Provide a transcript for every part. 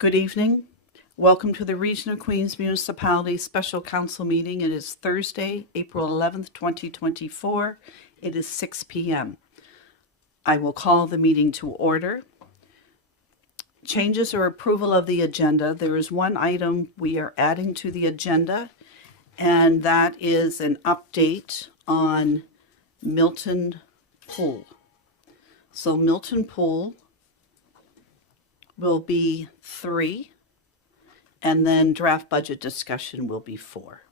Good evening. Welcome to the Region of Queens Municipality Special Council meeting. It is Thursday, April 11th, 2024. It is 6 p.m. I will call the meeting to order. Changes or approval of the agenda. There is one item we are adding to the agenda, and that is an update on Milton Pool. So Milton Pool will be 3, and then draft budget discussion will be 4.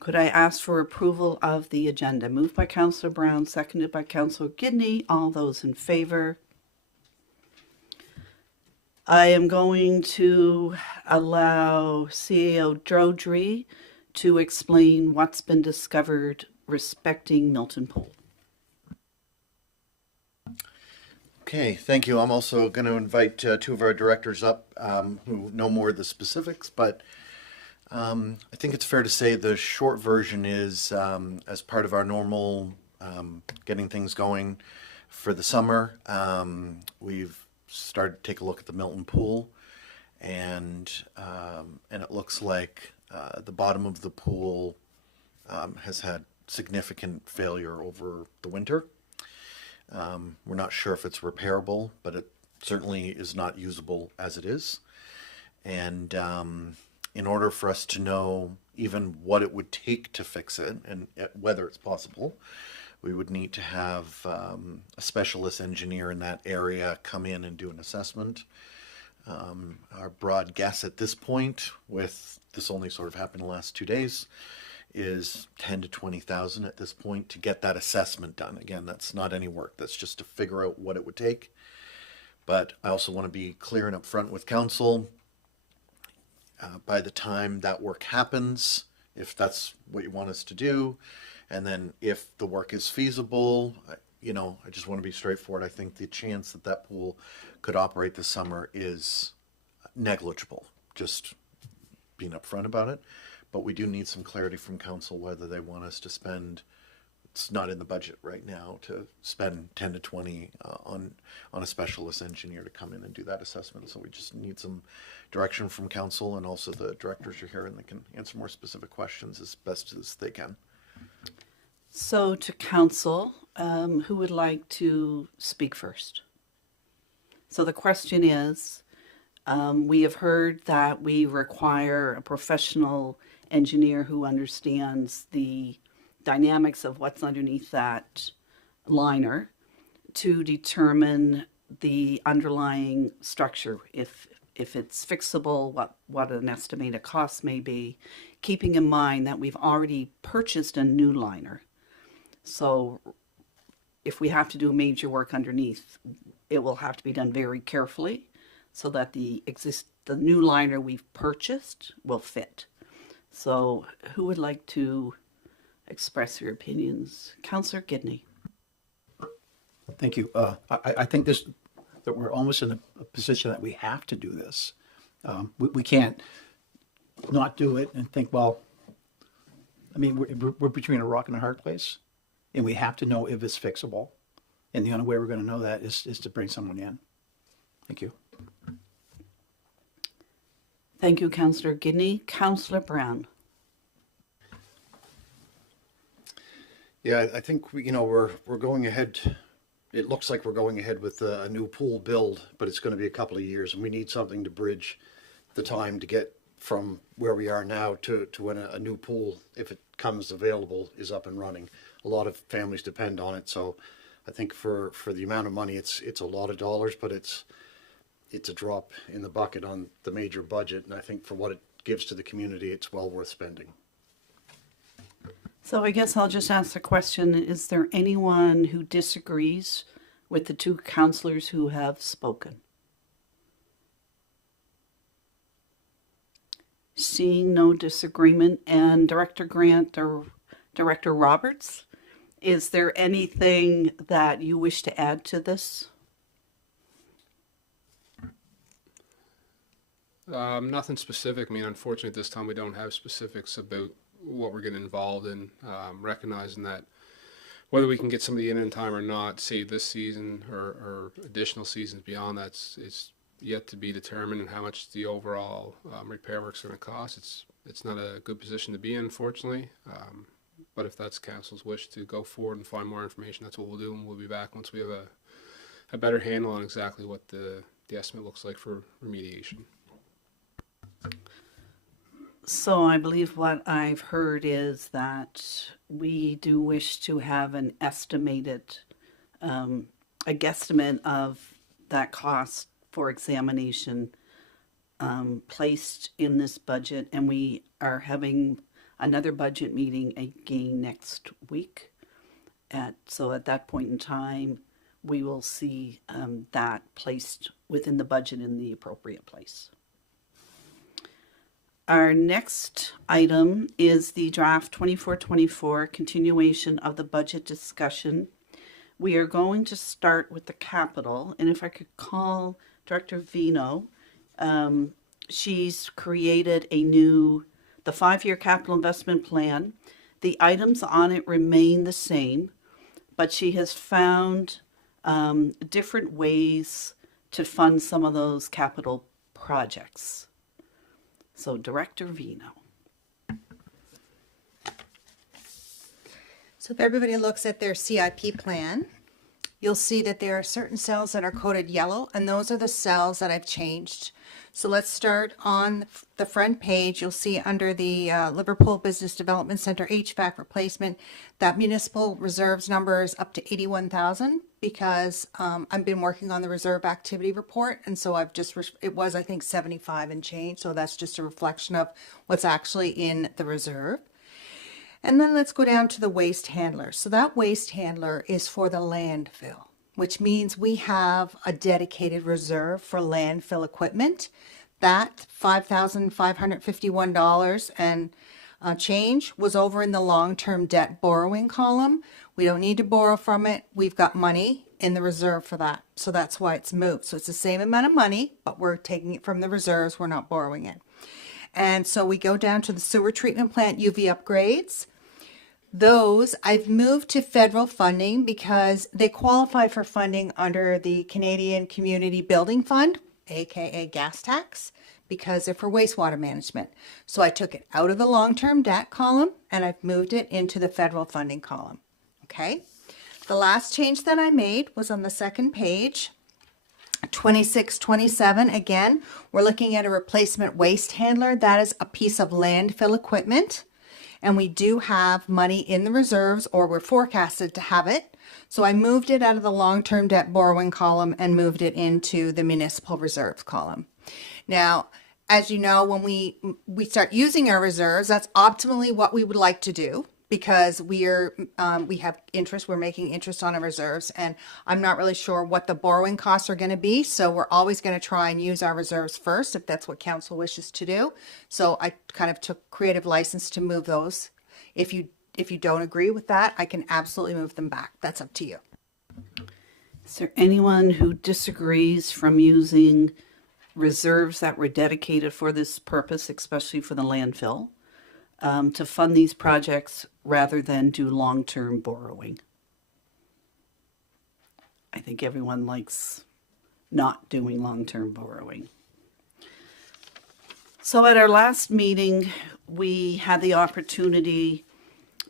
Could I ask for approval of the agenda? Moved by Councillor Brown, seconded by Councillor Gidney. All those in favor? I am going to allow CAO Drodry to explain what's been discovered respecting Milton Pool. Okay, thank you. I'm also going to invite two of our directors up who know more of the specifics, but I think it's fair to say the short version is as part of our normal getting things going for the summer, we've started to take a look at the Milton Pool, and it looks like the bottom of the pool has had significant failure over the winter. We're not sure if it's repairable, but it certainly is not usable as it is. And in order for us to know even what it would take to fix it and whether it's possible, we would need to have a specialist engineer in that area come in and do an assessment. Our broad guess at this point, with this only sort of happened in the last 2 days, is 10 to 20,000 at this point to get that assessment done. Again, that's not any work. That's just to figure out what it would take. But I also want to be clear and upfront with council. By the time that work happens, if that's what you want us to do, and then if the work is feasible, I just want to be straightforward. I think the chance that that pool could operate this summer is negligible. Just being upfront about it. But we do need some clarity from council whether they want us to spend, it's not in the budget right now, to spend 10 to 20 on a specialist engineer to come in and do that assessment. So we just need some direction from council, and also the directors are here and they can answer more specific questions as best as they can. So to council, who would like to speak first? So the question is, we have heard that we require a professional engineer who understands the dynamics of what's underneath that liner to determine the underlying structure, if it's fixable, what an estimated cost may be, keeping in mind that we've already purchased a new liner. So if we have to do major work underneath, it will have to be done very carefully so that the new liner we've purchased will fit. So who would like to express your opinions? Councillor Gidney. Thank you. I think that we're almost in a position that we have to do this. We can't not do it and think, well, I mean, we're between a rock and a hard place, and we have to know if it's fixable. And the only way we're going to know that is to bring someone in. Thank you. Thank you, Councillor Gidney. Councillor Brown. Yeah, I think we're going ahead. It looks like we're going ahead with a new pool build, but it's going to be a couple of years, and we need something to bridge the time to get from where we are now to when a new pool, if it comes available, is up and running. A lot of families depend on it, so I think for the amount of money, it's a lot of dollars, but it's a drop in the bucket on the major budget, and I think for what it gives to the community, it's well worth spending. So I guess I'll just ask the question, is there anyone who disagrees with the two councillors who have spoken? Seeing no disagreement, and Director Grant or Director Roberts, is there anything that you wish to add to this? Nothing specific. I mean, unfortunately, this time we don't have specifics about what we're getting involved in. Recognizing that whether we can get somebody in time or not, save this season or additional seasons beyond that, it's yet to be determined, and how much the overall repair work's going to cost. It's not a good position to be in, unfortunately. But if that's council's wish to go forward and find more information, that's what we'll do, and we'll be back once we have a better handle on exactly what the estimate looks like for remediation. So I believe what I've heard is that we do wish to have an estimated, a guesstimate of that cost for examination placed in this budget, and we are having another budget meeting again next week. So at that point in time, we will see that placed within the budget in the appropriate place. Our next item is the draft 24-24 continuation of the budget discussion. We are going to start with the capital, and if I could call Director Vino, she's created the 5-year capital investment plan. The items on it remain the same, but she has found different ways to fund some of those capital projects. So Director Vino. So if everybody looks at their CIP plan, you'll see that there are certain cells that are coded yellow, and those are the cells that I've changed. So let's start on the front page. You'll see under the Liverpool Business Development Center HVAC replacement, that municipal reserves number is up to 81,000 because I've been working on the reserve activity report, and so it was I think 75 and change. So that's just a reflection of what's actually in the reserve. And then let's go down to the waste handler. So that waste handler is for the landfill, which means we have a dedicated reserve for landfill equipment. That $5,551 and change was over in the long-term debt borrowing column. We don't need to borrow from it. We've got money in the reserve for that. So that's why it's moved. So it's the same amount of money, but we're taking it from the reserves. We're not borrowing it. And so we go down to the sewer treatment plant UV upgrades. Those I've moved to federal funding because they qualify for funding under the Canadian Community Building Fund, aka gas tax, because they're for wastewater management. So I took it out of the long-term debt column and I've moved it into the federal funding column. Okay. The last change that I made was on the second page. 2627, again, we're looking at a replacement waste handler. That is a piece of landfill equipment. And we do have money in the reserves, or we're forecasted to have it. So I moved it out of the long-term debt borrowing column and moved it into the municipal reserves column. Now, as you know, when we start using our reserves, that's optimally what we would like to do, because we have interest, we're making interest on our reserves, and I'm not really sure what the borrowing costs are going to be. So we're always going to try and use our reserves first if that's what council wishes to do. So I kind of took creative license to move those. If you don't agree with that, I can absolutely move them back. That's up to you. Is there anyone who disagrees from using reserves that were dedicated for this purpose, especially for the landfill, to fund these projects rather than do long-term borrowing? I think everyone likes not doing long-term borrowing. So at our last meeting, we had the opportunity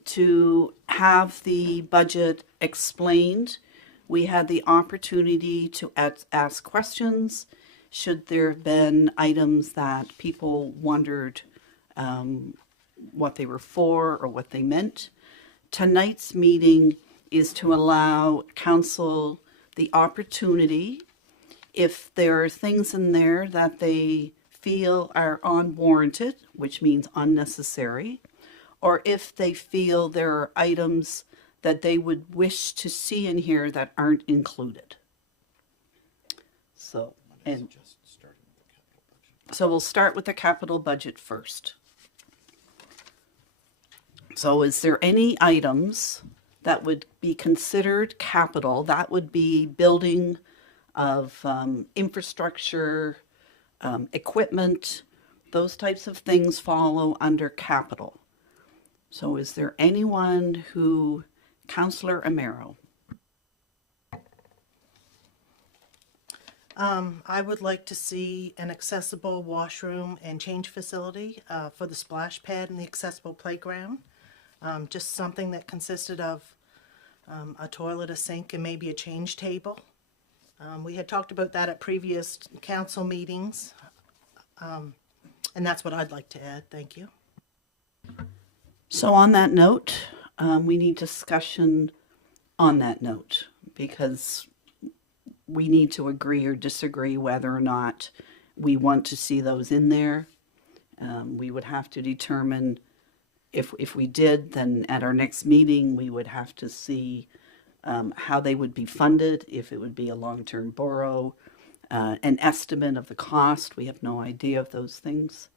to have the budget explained. We had the opportunity to ask questions. Should there have been items that people wondered what they were for or what they meant. Tonight's meeting is to allow council the opportunity, if there are things in there that they feel are unwarranted, which means unnecessary, or if they feel there are items that they would wish to see in here that aren't included. So we'll start with the capital budget first. So is there any items that would be considered capital? That would be building of infrastructure, equipment, those types of things follow under capital. So is there anyone who, Councillor Amaro? I would like to see an accessible washroom and change facility for the splash pad and the accessible playground. Just something that consisted of a toilet, a sink, and maybe a change table. We had talked about that at previous council meetings, and that's what I'd like to add. Thank you. So on that note, we need discussion on that note because we need to agree or disagree whether or not we want to see those in there. We would have to determine if we did, then at our next meeting, we would have to see how they would be funded, if it would be a long-term borrow, an estimate of the cost. We have no idea of those things.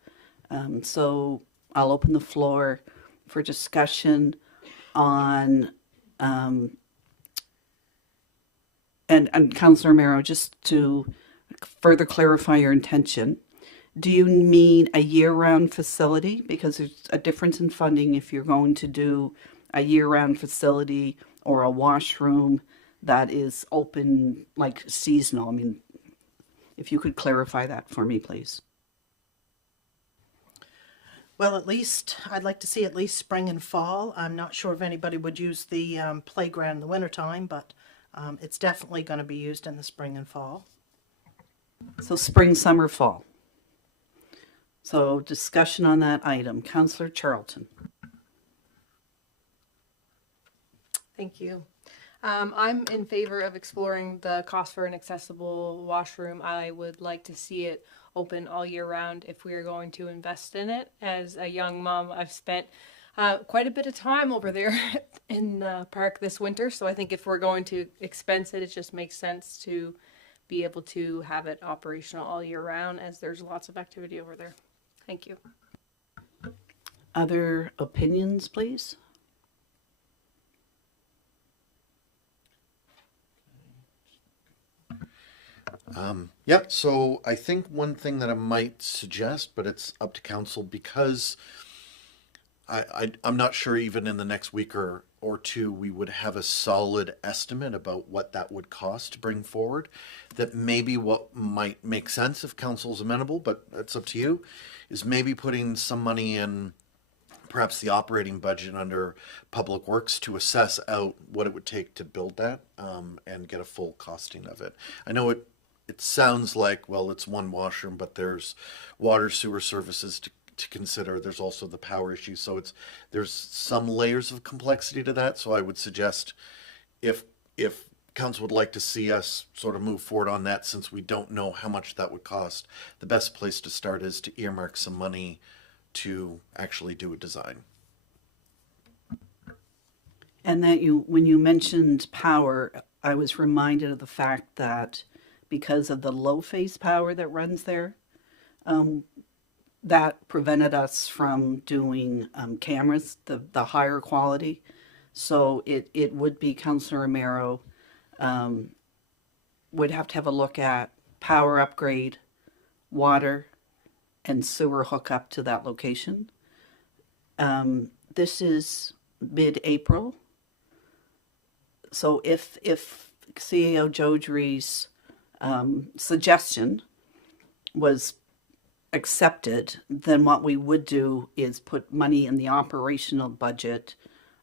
So I'll open the floor for discussion on, and Councillor Romero, just to further clarify your intention, do you mean a year-round facility? Because there's a difference in funding if you're going to do a year-round facility or a washroom that is open, like seasonal. I mean, if you could clarify that for me, please. Well, at least, I'd like to see at least spring and fall. I'm not sure if anybody would use the playground in the wintertime, but it's definitely going to be used in the spring and fall. So spring, summer, fall. So discussion on that item. Councillor Charlton. Thank you. I'm in favor of exploring the cost for an accessible washroom. I would like to see it open all year round if we are going to invest in it. As a young mom, I've spent quite a bit of time over there in the park this winter. So I think if we're going to expense it, it just makes sense to be able to have it operational all year round, as there's lots of activity over there. Thank you. Other opinions, please? Yeah, so I think one thing that I might suggest, but it's up to council, because I'm not sure even in the next week or two we would have a solid estimate about what that would cost to bring forward. That maybe what might make sense if council's amenable, but that's up to you, is maybe putting some money in perhaps the operating budget under Public Works to assess out what it would take to build that and get a full costing of it. I know it sounds like, well, it's one washroom, but there's water sewer services to consider. There's also the power issue. So there's some layers of complexity to that. So I would suggest if council would like to see us sort of move forward on that, since we don't know how much that would cost, the best place to start is to earmark some money to actually do a design. And that when you mentioned power, I was reminded of the fact that because of the low phase power that runs there, that prevented us from doing cameras, the higher quality. So it would be, Councillor Romero would have to have a look at power upgrade, water, and sewer hookup to that location. This is mid-April. So if CEO Jodry's suggestion was accepted, then what we would do is put money in the operational budget,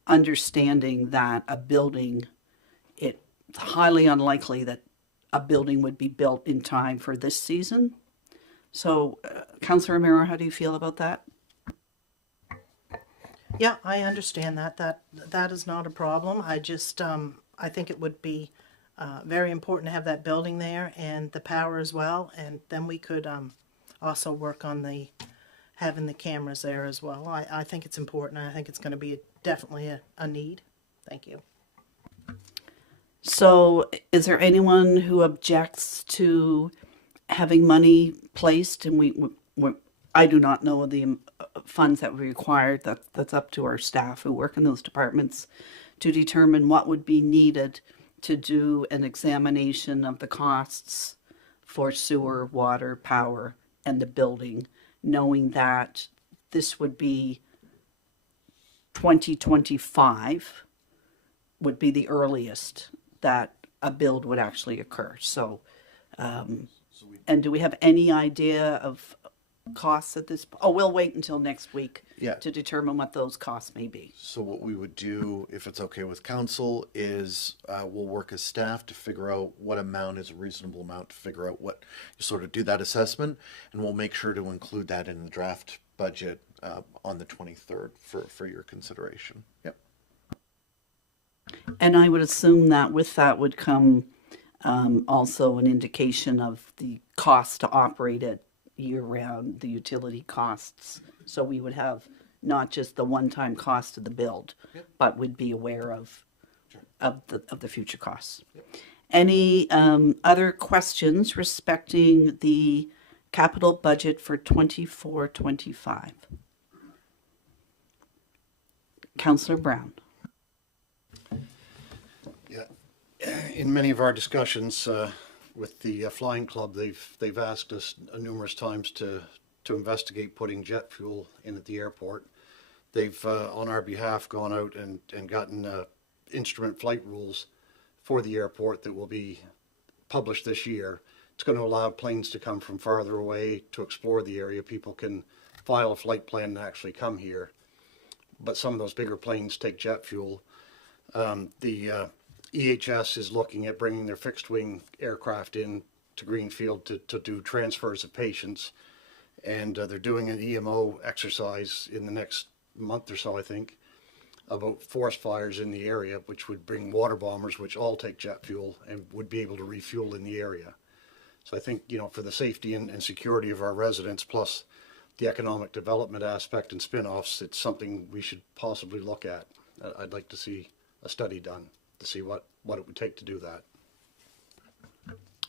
understanding that a building, it's highly unlikely that a building would be built in time for this season. So, Councillor Romero, how do you feel about that? Yeah, I understand that. That is not a problem. I just I think it would be very important to have that building there and the power as well, and then we could also work on having the cameras there as well. I think it's important. I think it's going to be definitely a need. Thank you. So is there anyone who objects to having money placed? And I do not know the funds that would be required. That's up to our staff who work in those departments to determine what would be needed to do an examination of the costs for sewer, water, power, and the building, knowing that this would be 2025 would be the earliest that a build would actually occur. So And do we have any idea of costs at this? Oh, we'll wait until next week Yeah. to determine what those costs may be. So what we would do, if it's okay with council, is we'll work as staff to figure out what amount is a reasonable amount to figure out what, sort of do that assessment, and we'll make sure to include that in the draft budget on the 23rd for your consideration. Yep. And I would assume that with that would come also an indication of the cost to operate it year-round, the utility costs. So we would have not just the one-time cost of the build, but would be aware of the future costs. Any other questions respecting the capital budget for 24-25? Councillor Brown. Yeah, in many of our discussions with the flying club, they've asked us numerous times to investigate putting jet fuel in at the airport. They've on our behalf gone out and gotten instrument flight rules for the airport that will be published this year. It's going to allow planes to come from farther away to explore the area. People can file a flight plan and actually come here. But some of those bigger planes take jet fuel. The EHS is looking at bringing their fixed wing aircraft in to Greenfield to do transfers of patients. And they're doing an EMO exercise in the next month or so, I think, about forest fires in the area, which would bring water bombers, which all take jet fuel and would be able to refuel in the area. So I think, for the safety and security of our residents, plus the economic development aspect and spin-offs, it's something we should possibly look at. I'd like to see a study done to see what it would take to do that.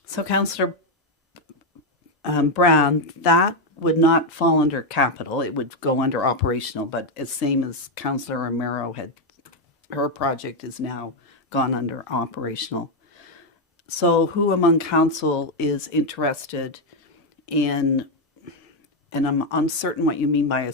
So Councillor Brown, that would not fall under capital. It would go under operational, but it's same as Councillor Romero her project is now gone under operational. So who among council is interested in, and I'm uncertain what you mean by a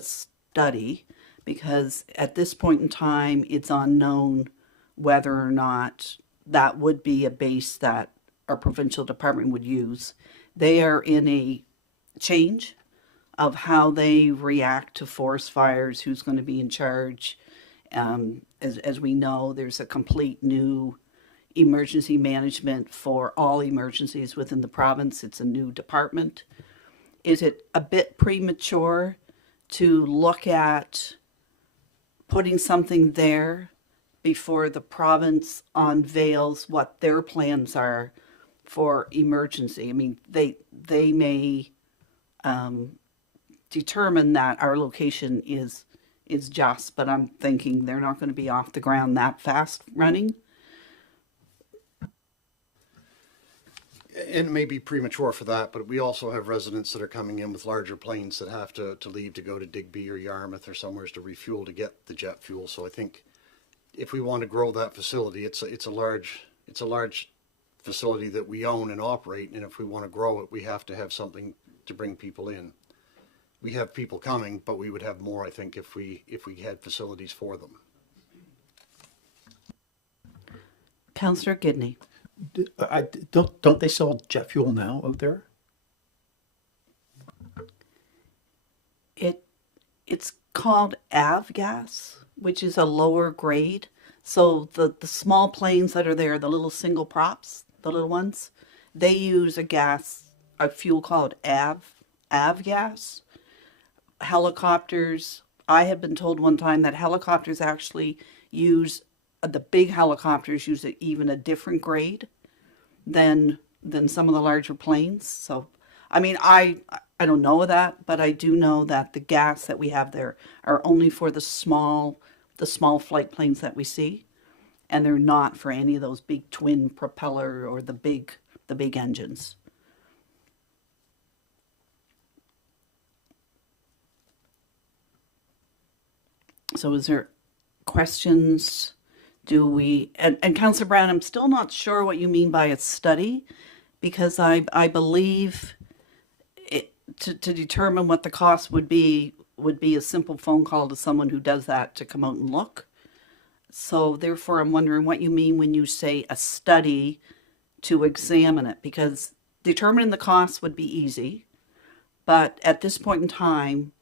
study, because at this point in time, it's unknown whether or not that would be a base that our provincial department would use. They are in a change of how they react to forest fires, who's going to be in charge. As we know, there's a complete new emergency management for all emergencies within the province. It's a new department. Is it a bit premature to look at putting something there before the province unveils what their plans are for emergency? I mean, they may determine that our location is just, but I'm thinking they're not going to be off the ground that fast running. And it may be premature for that, but we also have residents that are coming in with larger planes that have to leave to go to Digby or Yarmouth or somewhere to refuel to get the jet fuel. So I think if we want to grow that facility, it's a large facility that we own and operate, and if we want to grow it, we have to have something to bring people in. We have people coming, but we would have more, I think, if we had facilities for them. Councillor Gidney. Don't they sell jet fuel now out there? It's called avgas, which is a lower grade. So the small planes that are there, the little single props, the little ones, they use a fuel called avgas. Helicopters, I had been told one time that helicopters actually use, the big helicopters use even a different grade than some of the larger planes. So, I mean, I don't know that, but I do know that the gas that we have there are only for the small flight planes that we see, and they're not for any of those big twin propeller or the big engines. So is there questions? And Councillor Brown, I'm still not sure what you mean by a study, because I believe to determine what the cost would be a simple phone call to someone who does that to come out and look. So therefore, I'm wondering what you mean when you say a study to examine it, because determining the cost would be easy. But at this point in time,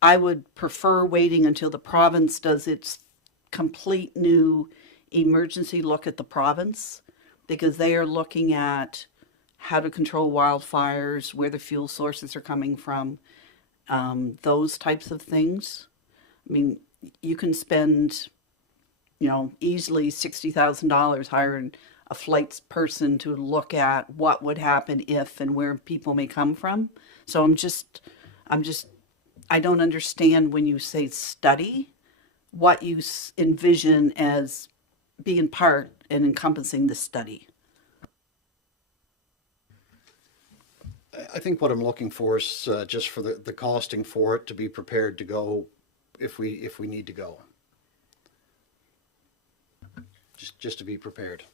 I would prefer waiting until the province does its complete new emergency look at the province, because they are looking at how to control wildfires, where the fuel sources are coming from, those types of things. I mean, you can spend, easily $60,000 hiring a flight person to look at what would happen if and where people may come from. So I don't understand when you say study, what you envision as being part and encompassing the study. I think what I'm looking for is just for the costing for it, to be prepared to go if we need to go. Just to be prepared.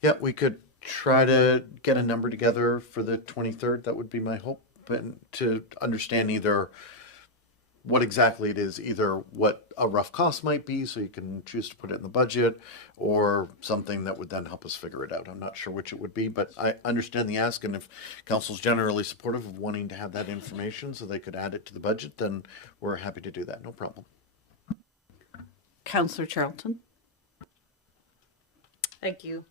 Yeah, we could try to get a number together for the 23rd. That would be my hope, and to understand either what exactly it is, either what a rough cost might be, so you can choose to put it in the budget, or something that would then help us figure it out. I'm not sure which it would be, but I understand the ask, and if council's generally supportive of wanting to have that information so they could add it to the budget, then we're happy to do that, no problem. Councillor Charlton? Thank you.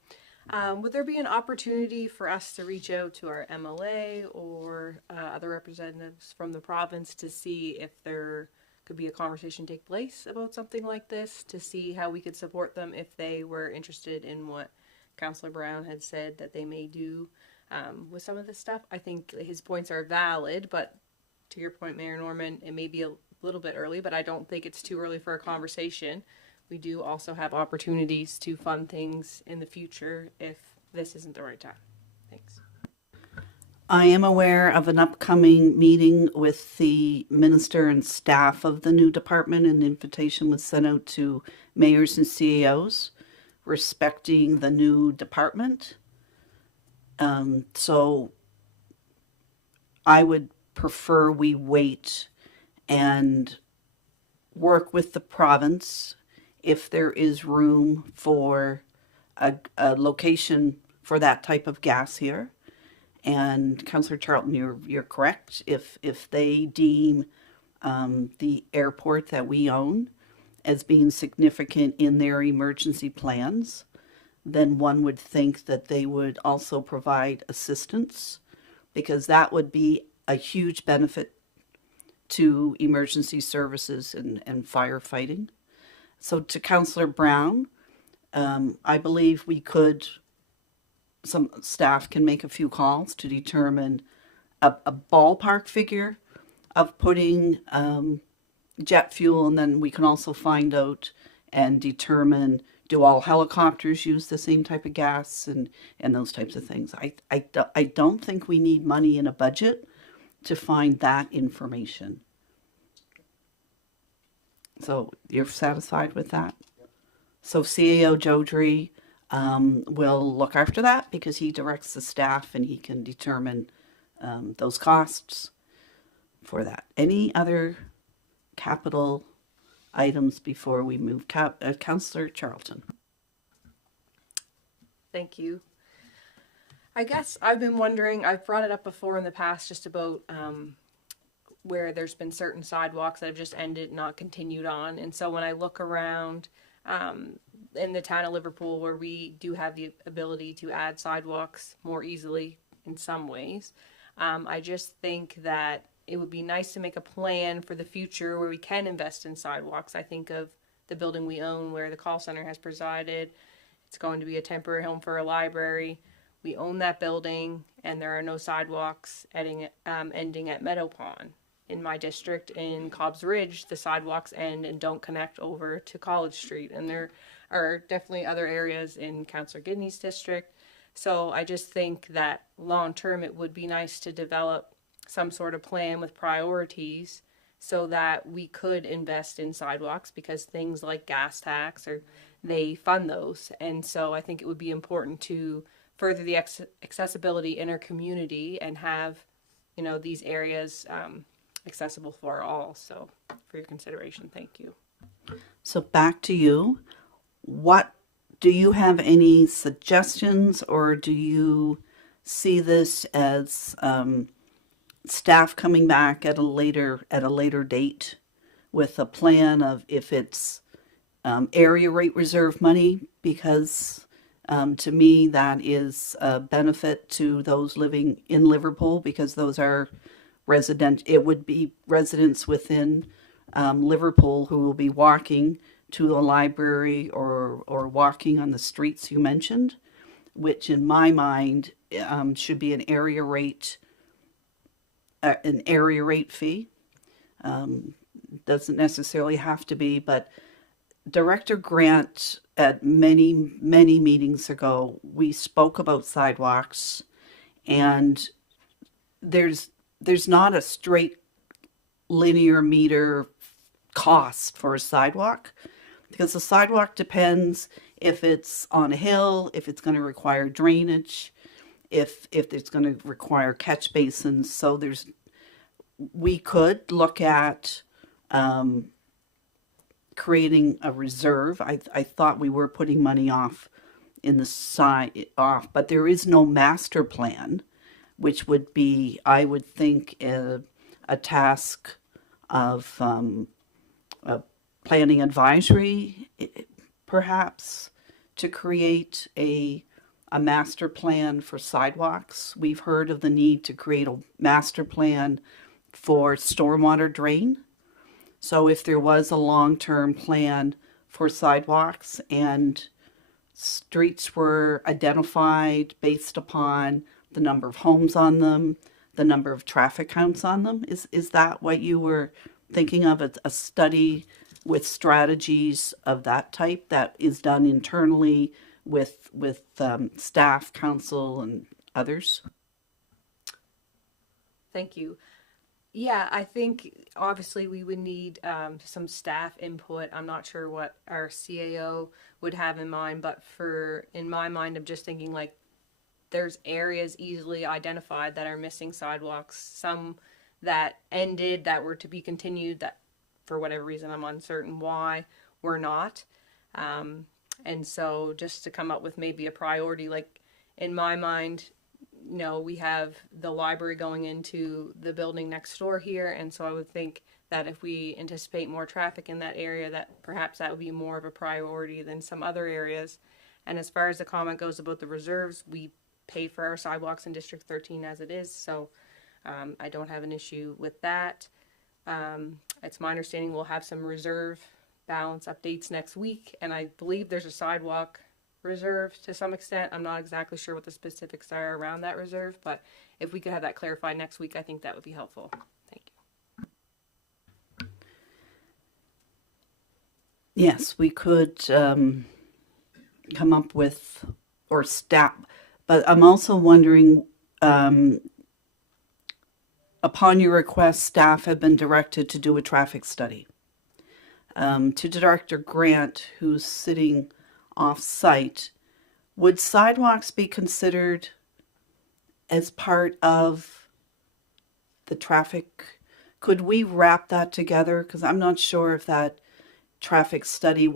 Would there be an opportunity for us to reach out to our MLA or other representatives from the province to see if there could be a conversation take place about something like this, to see how we could support them if they were interested in what Councillor Brown had said that they may do with some of this stuff? I think his points are valid, but to your point, Mayor Norman, it may be a little bit early, but I don't think it's too early for a conversation. We do also have opportunities to fund things in the future if this isn't the right time. Thanks. I am aware of an upcoming meeting with the minister and staff of the new department. An invitation was sent out to mayors and CEOs respecting the new department. So I would prefer we wait and work with the province if there is room for a location for that type of gas here. And Councillor Charlton, you're correct. If they deem the airport that we own as being significant in their emergency plans, then one would think that they would also provide assistance, because that would be a huge benefit to emergency services and firefighting. So to Councillor Brown, I believe some staff can make a few calls to determine a ballpark figure of putting jet fuel, and then we can also find out and determine, do all helicopters use the same type of gas, and those types of things. I don't think we need money in a budget to find that information. So you're satisfied with that? Yep. So CEO Jodry will look after that, because he directs the staff and he can determine those costs for that. Any other capital items before we move? Councillor Charlton. Thank you. I guess I've been wondering, I've brought it up before in the past, just about where there's been certain sidewalks that have just ended, not continued on. And so when I look around in the town of Liverpool, where we do have the ability to add sidewalks more easily in some ways, I just think that it would be nice to make a plan for the future where we can invest in sidewalks. I think of the building we own where the call center has presided. It's going to be a temporary home for a library. We own that building, and there are no sidewalks ending at Meadow Pond. In my district in Cobb's Ridge, the sidewalks end and don't connect over to College Street. And there are definitely other areas in Councillor Gidney's district. So I just think that long term it would be nice to develop some sort of plan with priorities so that we could invest in sidewalks, because things like gas tax, or they fund those. And so I think it would be important to further the accessibility in our community and have, these areas accessible for all. So for your consideration, thank you. So back to you. What do you have any suggestions, or do you see this as staff coming back at a later date with a plan of if it's area rate reserve money? Because to me that is a benefit to those living in Liverpool, because those are it would be residents within Liverpool who will be walking to the library or walking on the streets you mentioned, which in my mind should be an area rate fee. Doesn't necessarily have to be, but Director Grant, at many, many meetings ago, we spoke about sidewalks, and there's not a straight linear meter cost for a sidewalk, because the sidewalk depends if it's on a hill, if it's going to require drainage, if it's going to require catch basins. So we could look at creating a reserve. I thought we were putting money off but there is no master plan, which would be, I would think, a task of a planning advisory, perhaps, to create a master plan for sidewalks. We've heard of the need to create a master plan for stormwater drain. So if there was a long-term plan for sidewalks and streets were identified based upon the number of homes on them, the number of traffic counts on them, is that what you were thinking of, a study with strategies of that type that is done internally with staff, council, and others? Thank you. Yeah, I think obviously we would need some staff input. I'm not sure what our CAO would have in mind, but in my mind, I'm just thinking like there's areas easily identified that are missing sidewalks, some that ended that were to be continued that for whatever reason, I'm uncertain why, were not. And so just to come up with maybe a priority, like in my mind, we have the library going into the building next door here, and so I would think that if we anticipate more traffic in that area, that perhaps that would be more of a priority than some other areas. And as far as the comment goes about the reserves, we pay for our sidewalks in District 13 as it is, so I don't have an issue with that. It's my understanding we'll have some reserve balance updates next week, and I believe there's a sidewalk reserve to some extent. I'm not exactly sure what the specifics are around that reserve, but if we could have that clarified next week, I think that would be helpful. Thank you. Yes, we could come up with, or staff, but I'm also wondering, upon your request, staff have been directed to do a traffic study. To Director Grant, who's sitting off-site, would sidewalks be considered as part of the traffic? Could we wrap that together? Because I'm not sure if that traffic study,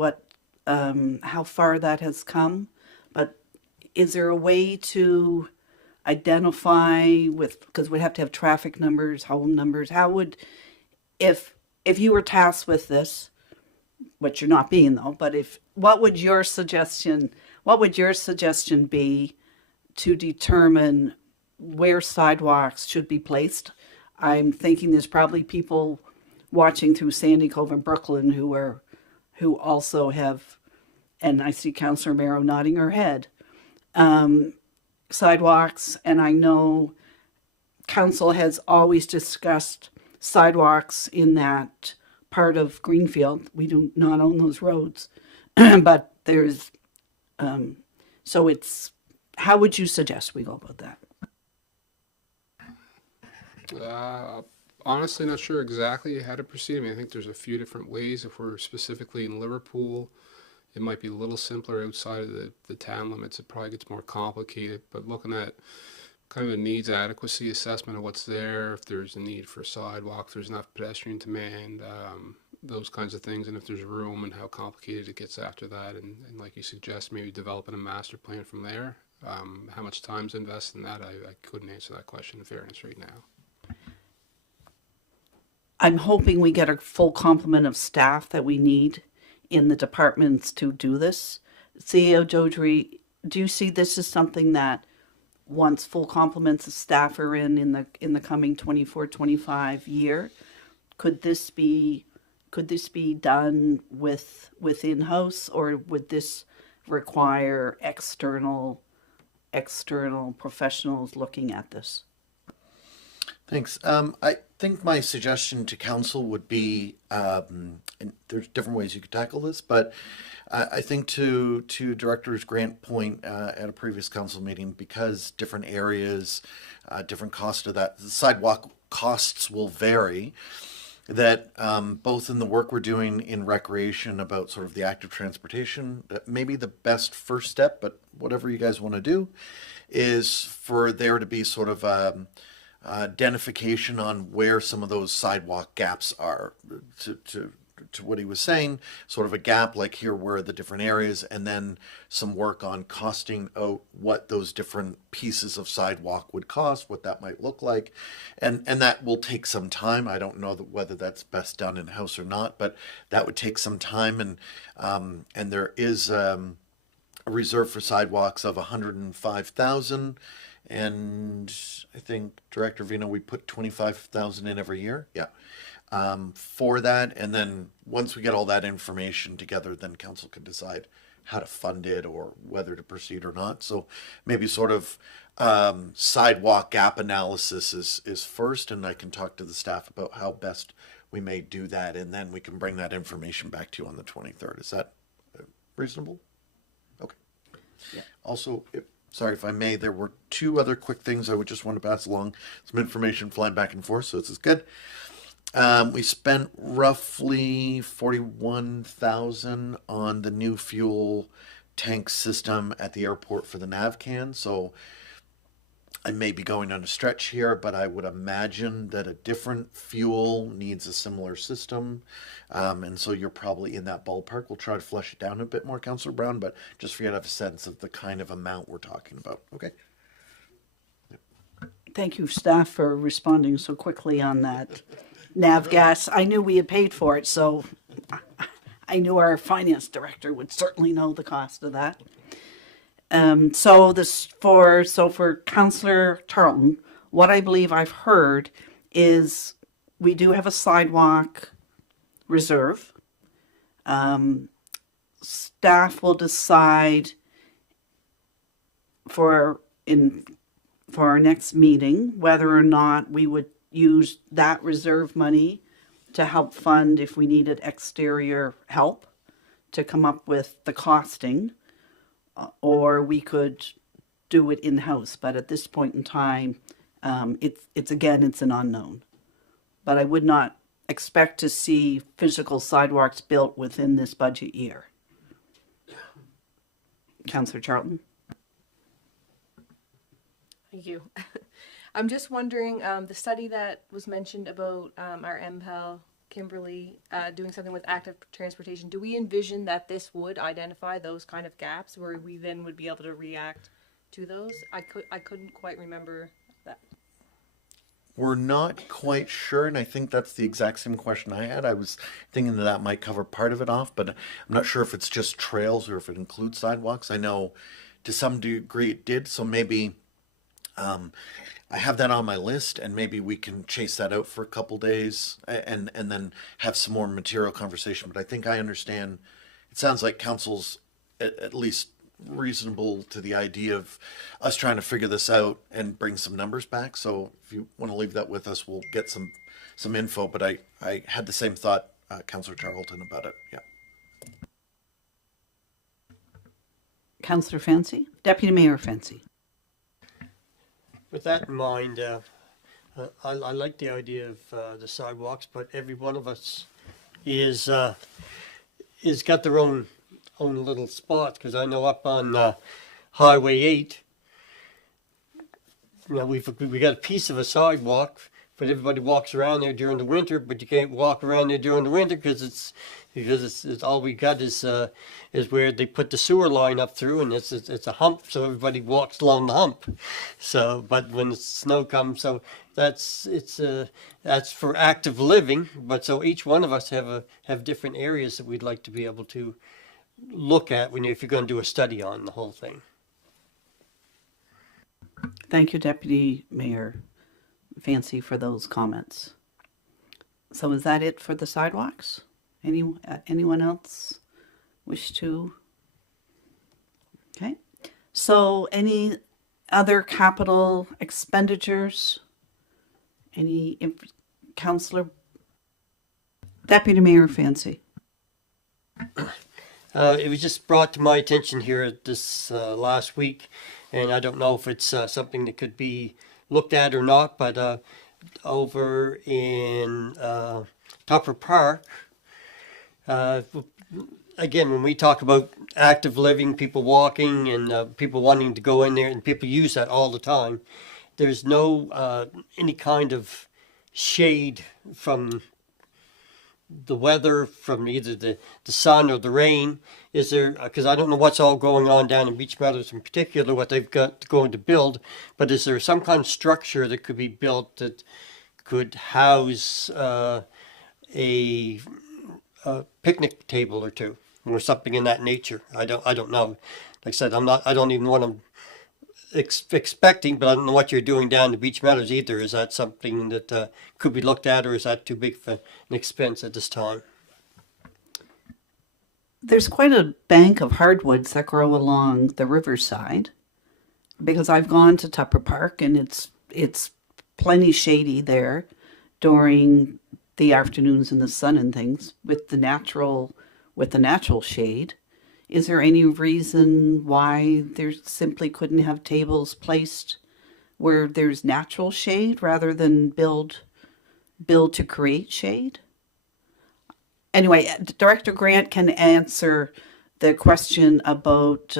how far that has come, but is there a way to identify because we'd have to have traffic numbers, home numbers, if you were tasked with this, which you're not being though, but what would your suggestion be to determine where sidewalks should be placed? I'm thinking there's probably people watching through Sandy Cove and Brooklyn who also have, and I see Councillor Merrow nodding her head, sidewalks, and I know council has always discussed sidewalks in that part of Greenfield. We do not own those roads, but there's, so it's, how would you suggest we go about that? Honestly, not sure exactly how to proceed. I mean, I think there's a few different ways. If we're specifically in Liverpool, it might be a little simpler. Outside of the town limits, it probably gets more complicated. But looking at kind of a needs adequacy assessment of what's there, if there's a need for sidewalks, there's enough pedestrian demand, those kinds of things, and if there's room and how complicated it gets after that, and like you suggest, maybe developing a master plan from there. How much time's invested in that? I couldn't answer that question in fairness right now. I'm hoping we get a full complement of staff that we need in the departments to do this. CEO Jodry, do you see this as something that once full complements of staff are in the coming 24-25 year, could this be done with in-house, or would this require external professionals looking at this? Thanks. I think my suggestion to council would be, and there's different ways you could tackle this, but I think to Director's Grant point at a previous council meeting, because different areas, different cost of that, the sidewalk costs will vary, that both in the work we're doing in recreation about sort of the active transportation, that maybe the best first step, but whatever you guys want to do, is for there to be sort of identification on where some of those sidewalk gaps are. To what he was saying, sort of a gap like here where the different areas, and then some work on costing out what those different pieces of sidewalk would cost, what that might look like, and that will take some time. I don't know whether that's best done in house or not, but that would take some time, and there is a reserve for sidewalks of 105,000. And I think, Director Vino, we put 25,000 in every year. Yeah. For that. And then once we get all that information together, then council can decide how to fund it or whether to proceed or not. So maybe sort of sidewalk gap analysis is first, and I can talk to the staff about how best we may do that. And then we can bring that information back to you on the 23rd. Is that reasonable? Okay. Yeah. Also, sorry if I may, there were two other quick things I would just want to pass along. Some information flying back and forth, so this is good. We spent roughly 41,000 on the new fuel tank system at the airport for the NavCan. So I may be going on a stretch here, but I would imagine that a different fuel needs a similar system. And so you're probably in that ballpark. We'll try to flesh it down a bit more, Councillor Brown, but just for you to have a sense of the kind of amount we're talking about. Okay. Thank you, staff, for responding so quickly on that. NavGas, I knew we had paid for it, so I knew our finance director would certainly know the cost of that. For Councillor Tarleton, what I believe I've heard is we do have a sidewalk reserve. Staff will decide for our next meeting whether or not we would use that reserve money to help fund if we needed exterior help to come up with the costing, or we could do it in-house. But at this point in time, it's an unknown. But I would not expect to see physical sidewalks built within this budget year. Councillor Charlton? Thank you. I'm just wondering, the study that was mentioned about our MPEL, Kimberly, doing something with active transportation, do we envision that this would identify those kind of gaps where we then would be able to react to those? I couldn't quite remember that. We're not quite sure, and I think that's the exact same question I had. I was thinking that might cover part of it off, but I'm not sure if it's just trails or if it includes sidewalks. I know to some degree it did, so maybe I have that on my list, and maybe we can chase that out for a couple days and then have some more material conversation. But I think I understand. It sounds like council's at least reasonable to the idea of us trying to figure this out and bring some numbers back. So if you want to leave that with us, we'll get some info. But I had the same thought, Councillor Tarleton, about it. Yeah. Councillor Fancy? Deputy Mayor Fancy? With that in mind, I like the idea of the sidewalks, but every one of us is got their own little spots. Because I know up on Highway 8, we got a piece of a sidewalk but everybody walks around there during the winter, but you can't walk around there during the winter because it's all we got is where they put the sewer line up through, and it's a hump, so everybody walks along the hump. So, but when the snow comes, so that's for active living. But so each one of us have different areas that we'd like to be able to look at if you're going to do a study on the whole thing. Thank you, Deputy Mayor Fancy, for those comments. So is that it for the sidewalks? Anyone else wish to? Okay. So any other capital expenditures? Councillor? Deputy Mayor Fancy. It was just brought to my attention here this last week, and I don't know if it's something that could be looked at or not, but over in Tupper Park, again, when we talk about active living, people walking and people wanting to go in there, and people use that all the time, there's no any kind of shade from the weather, from either the sun or the rain. Is there, because I don't know what's all going on down in Beach Meadows in particular, what they've got going to build, but is there some kind of structure that could be built that could house a picnic table or two, or something in that nature? I don't know. Like I said, I don't even want to expecting, but I don't know what you're doing down the Beach Meadows either. Is that something that could be looked at, or is that too big for an expense at this time? There's quite a bank of hardwoods that grow along the riverside, because I've gone to Tupper Park and it's plenty shady there during the afternoons in the sun and things with the natural shade. Is there any reason why there simply couldn't have tables placed where there's natural shade rather than build to create shade? Anyway, Director Grant can answer the question about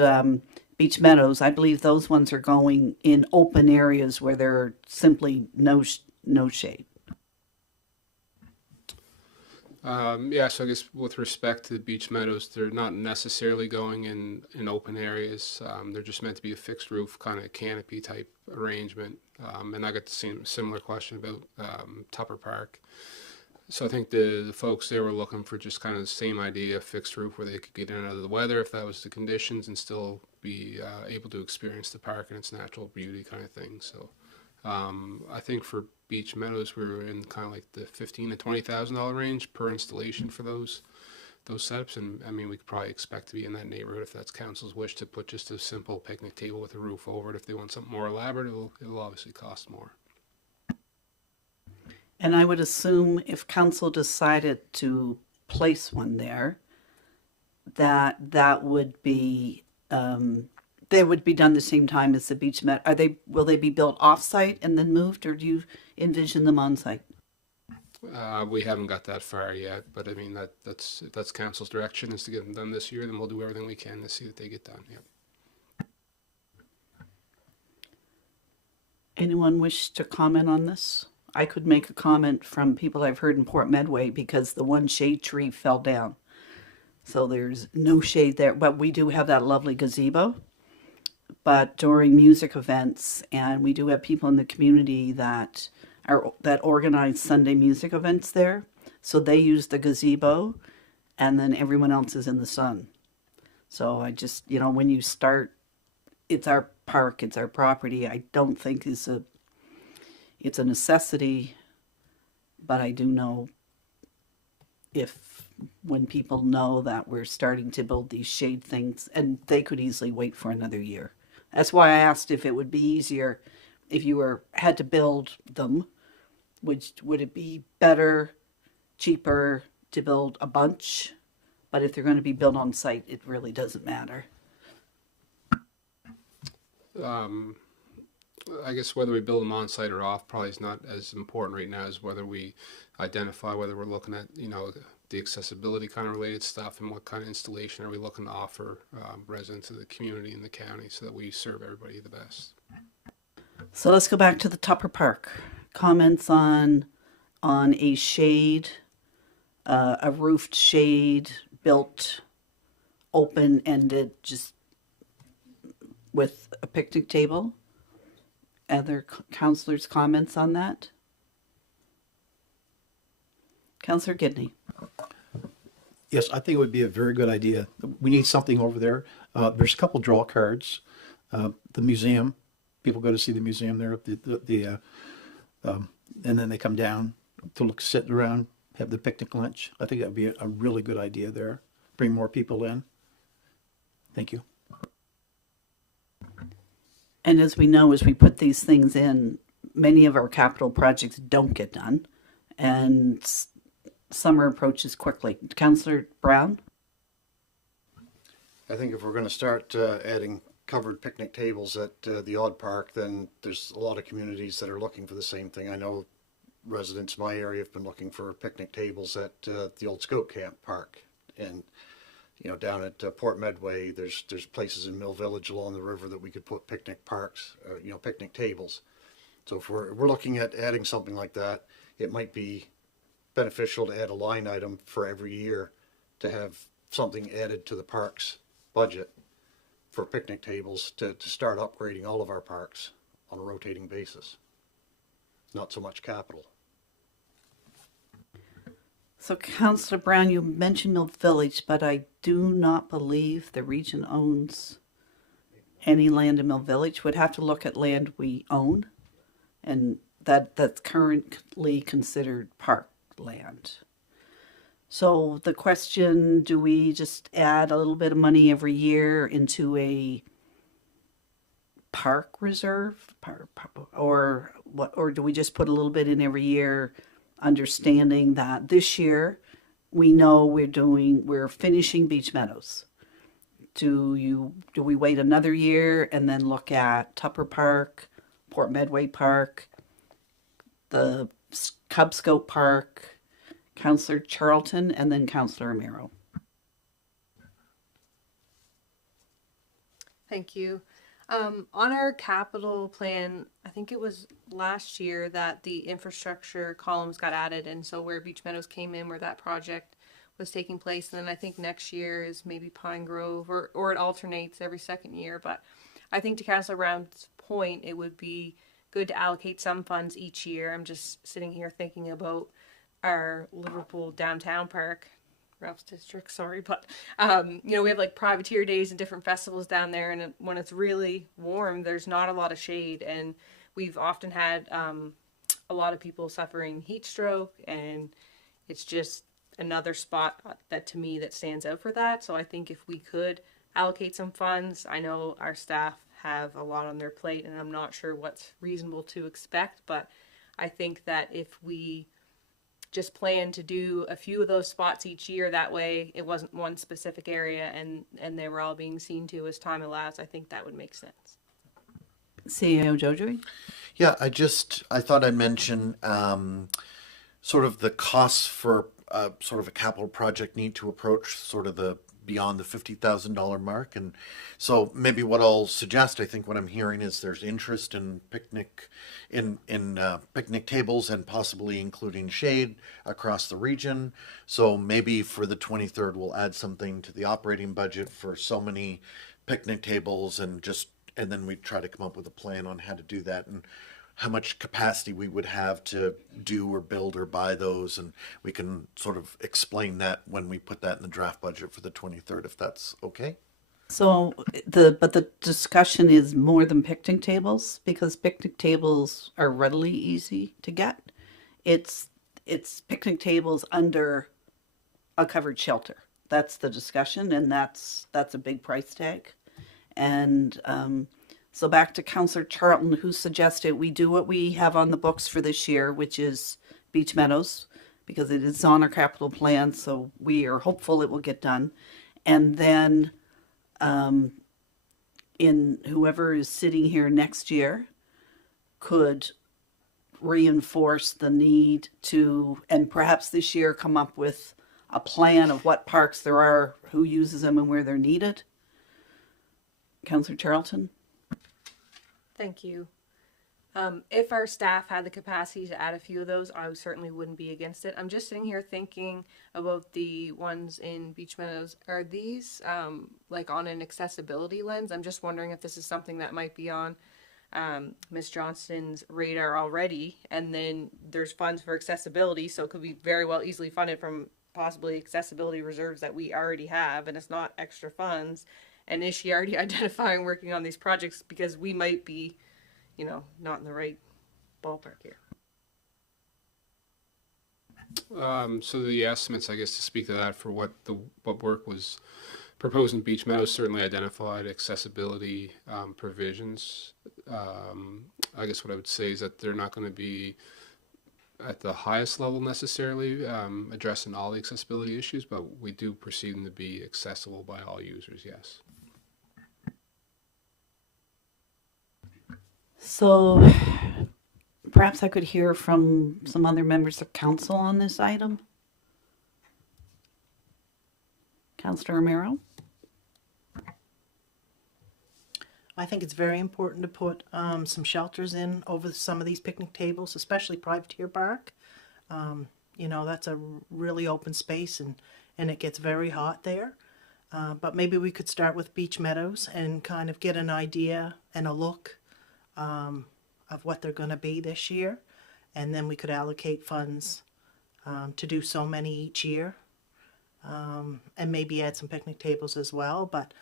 Beach Meadows. I believe those ones are going in open areas where there are simply no shade. Yeah, so I guess with respect to the Beach Meadows, they're not necessarily going in open areas. They're just meant to be a fixed roof kind of canopy type arrangement. And I got the same similar question about Tupper Park. So I think the folks there were looking for just kind of the same idea, fixed roof where they could get in and out of the weather if that was the conditions, and still be able to experience the park and its natural beauty kind of thing. So I think for Beach Meadows, we were in kind of like the $15,000 to $20,000 range per installation for those setups, and I mean we could probably expect to be in that neighborhood if that's council's wish to put just a simple picnic table with a roof over it. If they want something more elaborate, it'll obviously cost more. And I would assume if council decided to place one there, that would be they would be done the same time as the Beach Met. Will they be built off-site and then moved, or do you envision them on-site? We haven't got that far yet, but I mean that's council's direction is to get them done this year. Then we'll do everything we can to see that they get done. Yep. Anyone wish to comment on this? I could make a comment from people I've heard in Port Medway because the one shade tree fell down. So there's no shade there, but we do have that lovely gazebo. But during music events, and we do have people in the community that organize Sunday music events there. So they use the gazebo, and then everyone else is in the sun. So I just, when you start, it's our park, it's our property. I don't think it's a necessity, but I do know when people know that we're starting to build these shade things, and they could easily wait for another year. That's why I asked if it would be easier if you had to build them. Would it be better, cheaper to build a bunch? But if they're going to be built on site, it really doesn't matter. I guess whether we build them on site or off probably is not as important right now as whether we identify whether we're looking at the accessibility kind of related stuff and what kind of installation are we looking to offer residents of the community and the county so that we serve everybody the best. So let's go back to the Tupper Park. comments on a shade, a roofed shade built open-ended, just with a picnic table? Other councillors' comments on that? Councillor Gidney. Yes, I think it would be a very good idea. We need something over there. There's a couple draw cards. The museum, people go to see the museum there. And then they come down to look, sit around, have the picnic lunch. I think that'd be a really good idea there. Bring more people in. Thank you. And as we know, as we put these things in, many of our capital projects don't get done, and summer approaches quickly. Councillor Brown? I think if we're going to start adding covered picnic tables at the odd park, then there's a lot of communities that are looking for the same thing. I know residents in my area have been looking for picnic tables at the old Scout Camp Park, and down at Port Medway, there's places in Mill Village along the river that we could put picnic parks, picnic tables. So if we're looking at adding something like that, it might be beneficial to add a line item for every year to have something added to the park's budget for picnic tables to start upgrading all of our parks on a rotating basis. Not so much capital. So, Councillor Brown, you mentioned Mill Village, but I do not believe the region owns any land in Mill Village. Would have to look at land we own, and that's currently considered park land. So the question, do we just add a little bit of money every year into a park reserve, or what, or do we just put a little bit in every year, understanding that this year we know we're finishing Beach Meadows? Do we wait another year and then look at Tupper Park, Port Medway Park, the Cub Scout Park, Councillor Charlton, and then Councillor Amaro? Thank you. On our capital plan, I think it was last year that the infrastructure columns got added, and so where Beach Meadows came in, where that project was taking place, and then I think next year is maybe Pine Grove, or it alternates every second year. But I think to Councillor Brown's point, it would be good to allocate some funds each year. I'm just sitting here thinking about our Liverpool downtown park, Ralph's district, sorry, but we have like privateer days and different festivals down there, and when it's really warm, there's not a lot of shade, and we've often had a lot of people suffering heat stroke, and it's just another spot that to me that stands out for that. So I think if we could allocate some funds, I know our staff have a lot on their plate, and I'm not sure what's reasonable to expect, but I think that if we just plan to do a few of those spots each year, that way it wasn't one specific area and they were all being seen to as time allows, I think that would make sense. CEO Jojoy? Yeah, I thought I'd mention sort of the costs for sort of a capital project need to approach sort of the beyond the $50,000 mark. And so maybe what I'll suggest, I think what I'm hearing is there's interest in picnic tables and possibly including shade across the region. So maybe for the 23rd, we'll add something to the operating budget for so many picnic tables, and then we try to come up with a plan on how to do that and how much capacity we would have to do or build or buy those, and we can sort of explain that when we put that in the draft budget for the 23rd, if that's okay. So the discussion is more than picnic tables, because picnic tables are readily easy to get. It's picnic tables under a covered shelter. That's the discussion, and that's a big price tag. And so back to Councillor Charlton, who suggested we do what we have on the books for this year, which is Beach Meadows, because it is on our capital plan, so we are hopeful it will get done. And then in whoever is sitting here next year could reinforce the need to, and perhaps this year come up with a plan of what parks there are, who uses them, and where they're needed. Councillor Charlton? Thank you. If our staff had the capacity to add a few of those, I certainly wouldn't be against it. I'm just sitting here thinking about the ones in Beach Meadows. Are these like on an accessibility lens? I'm just wondering if this is something that might be on Ms. Johnston's radar already, and then there's funds for accessibility, so it could be very well easily funded from possibly accessibility reserves that we already have, and it's not extra funds. And is she already identifying working on these projects, because we might be, not in the right ballpark here. So the estimates, I guess, to speak to that for what work was proposed in Beach Meadows certainly identified accessibility provisions. I guess what I would say is that they're not going to be at the highest level necessarily addressing all the accessibility issues, but we do perceive them to be accessible by all users, yes. So perhaps I could hear from some other members of council on this item. Councillor Romero? I think it's very important to put some shelters in over some of these picnic tables, especially Privateer Park. That's a really open space and it gets very hot there. But maybe we could start with Beach Meadows and kind of get an idea and a look of what they're going to be this year. And then we could allocate funds to do so many each year. And maybe add some picnic tables as well. But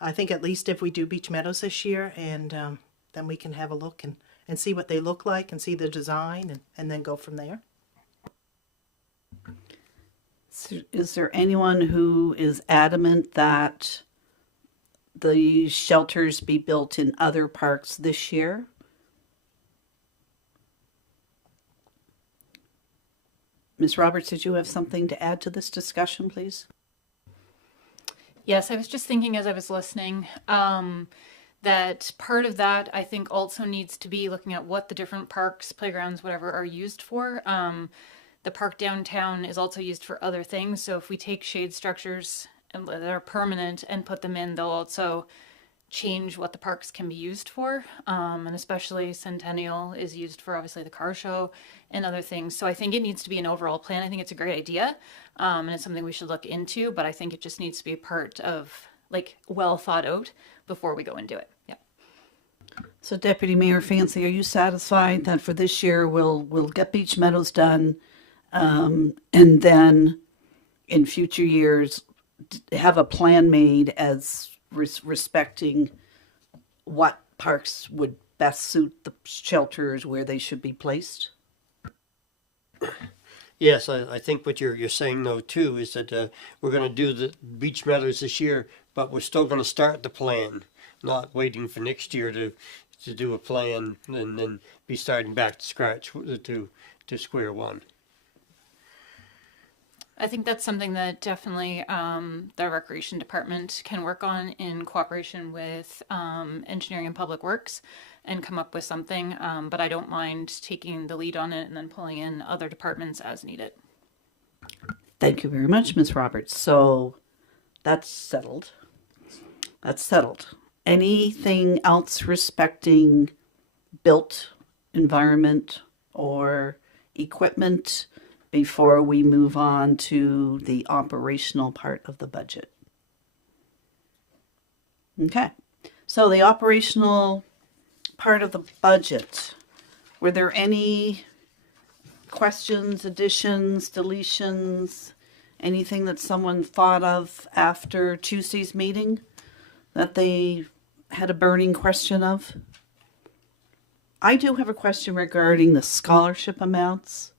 I think at least if we do Beach Meadows this year, and then we can have a look and see what they look like and see the design and then go from there. So is there anyone who is adamant that the shelters be built in other parks this year? Ms. Roberts, did you have something to add to this discussion, please? Yes, I was just thinking as I was listening that part of that I think also needs to be looking at what the different parks, playgrounds, whatever are used for. The park downtown is also used for other things. So if we take shade structures that are permanent and put them in, they'll also change what the parks can be used for. And especially Centennial is used for obviously the car show and other things. So I think it needs to be an overall plan. I think it's a great idea. And it's something we should look into, but I think it just needs to be a part of well thought out before we go and do it. Yeah. So Deputy Mayor Fancy, are you satisfied that for this year we'll get Beach Meadows done, and then in future years have a plan made as respecting what parks would best suit the shelters, where they should be placed? Yes, I think what you're saying though too is that we're going to do the Beach Meadows this year, but we're still going to start the plan, not waiting for next year to do a plan and then be starting back to scratch to square one. I think that's something that definitely the Recreation Department can work on in cooperation with Engineering and Public Works and come up with something. But I don't mind taking the lead on it and then pulling in other departments as needed. Thank you very much, Ms. Roberts. So that's settled. Anything else respecting built environment or equipment before we move on to the operational part of the budget? Okay, so the operational part of the budget, were there any questions, additions, deletions, anything that someone thought of after Tuesday's meeting that they had a burning question of? I do have a question regarding the scholarship amounts.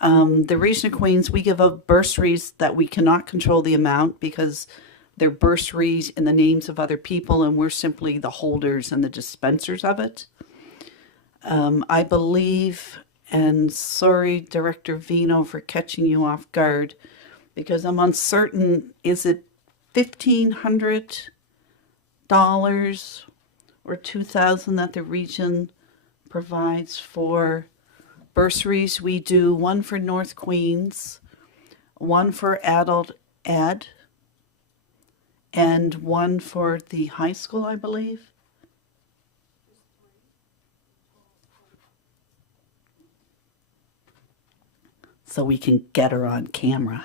The Region of Queens, we give out bursaries that we cannot control the amount because they're bursaries in the names of other people and we're simply the holders and the dispensers of it. I believe, and sorry, Director Vino, for catching you off guard, because I'm uncertain, is it $1,500 or $2,000 that the region provides for bursaries? We do one for North Queens, one for adult ed, and one for the high school, I believe. so we can get her on camera.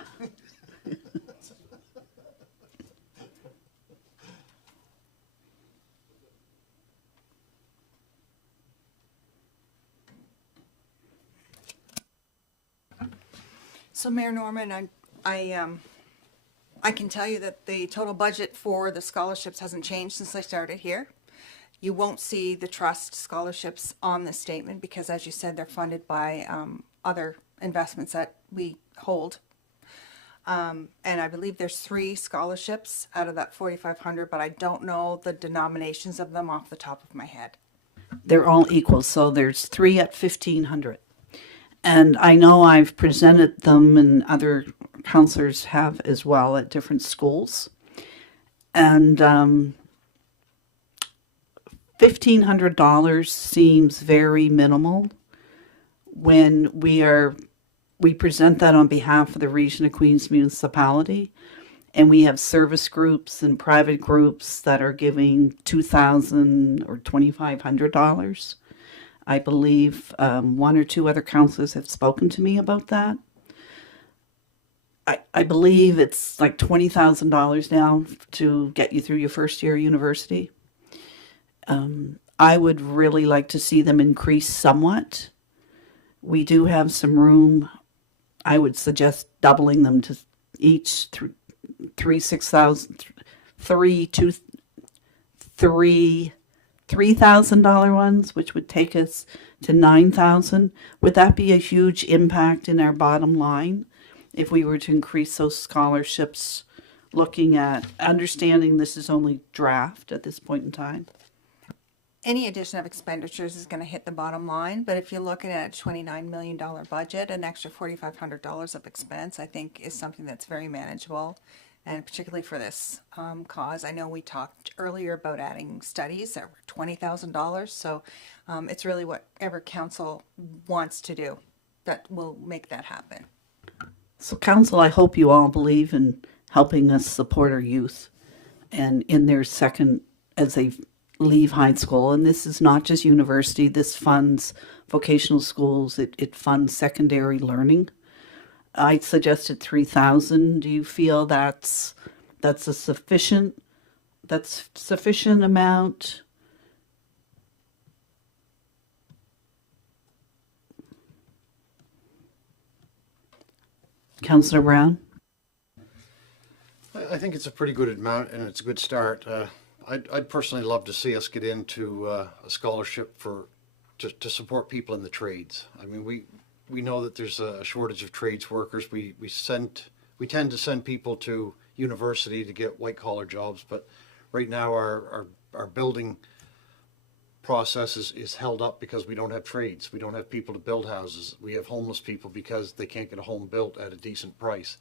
So Mayor Norman, I can tell you that the total budget for the scholarships hasn't changed since I started here. You won't see the trust scholarships on this statement because, as you said, they're funded by other investments that we hold. And I believe there's 3 scholarships out of that 4,500, but I don't know the denominations of them off the top of my head. They're all equal, so there's 3 at 1,500. And I know I've presented them, and other counselors have as well at different schools. And $1,500 seems very minimal when we present that on behalf of the Region of Queens Municipality, and we have service groups and private groups that are giving $2,000 or $2,500. I believe 1 or 2 other counselors have spoken to me about that. I believe it's like $20,000 now to get you through your first year of university. I would really like to see them increase somewhat. We do have some room. I would suggest doubling them to each $3,000 ones, which would take us to $9,000. Would that be a huge impact in our bottom line if we were to increase those scholarships, looking at understanding this is only draft at this point in time? Any addition of expenditures is going to hit the bottom line, but if you're looking at a $29 million budget, an extra $4,500 of expense, I think is something that's very manageable, and particularly for this cause. I know we talked earlier about adding studies that were $20,000, so it's really whatever council wants to do that will make that happen. So, council, I hope you all believe in helping us support our youth and in their second, as they leave high school. And this is not just university, this funds vocational schools, it funds secondary learning. I suggested 3,000. Do you feel that's a sufficient amount? Councillor Brown? I think it's a pretty good amount and it's a good start. I'd personally love to see us get into a scholarship to support people in the trades. I mean, we know that there's a shortage of trades workers. We tend to send people to university to get white collar jobs, but right now our building process is held up because we don't have trades. We don't have people to build houses. We have homeless people because they can't get a home built at a decent price.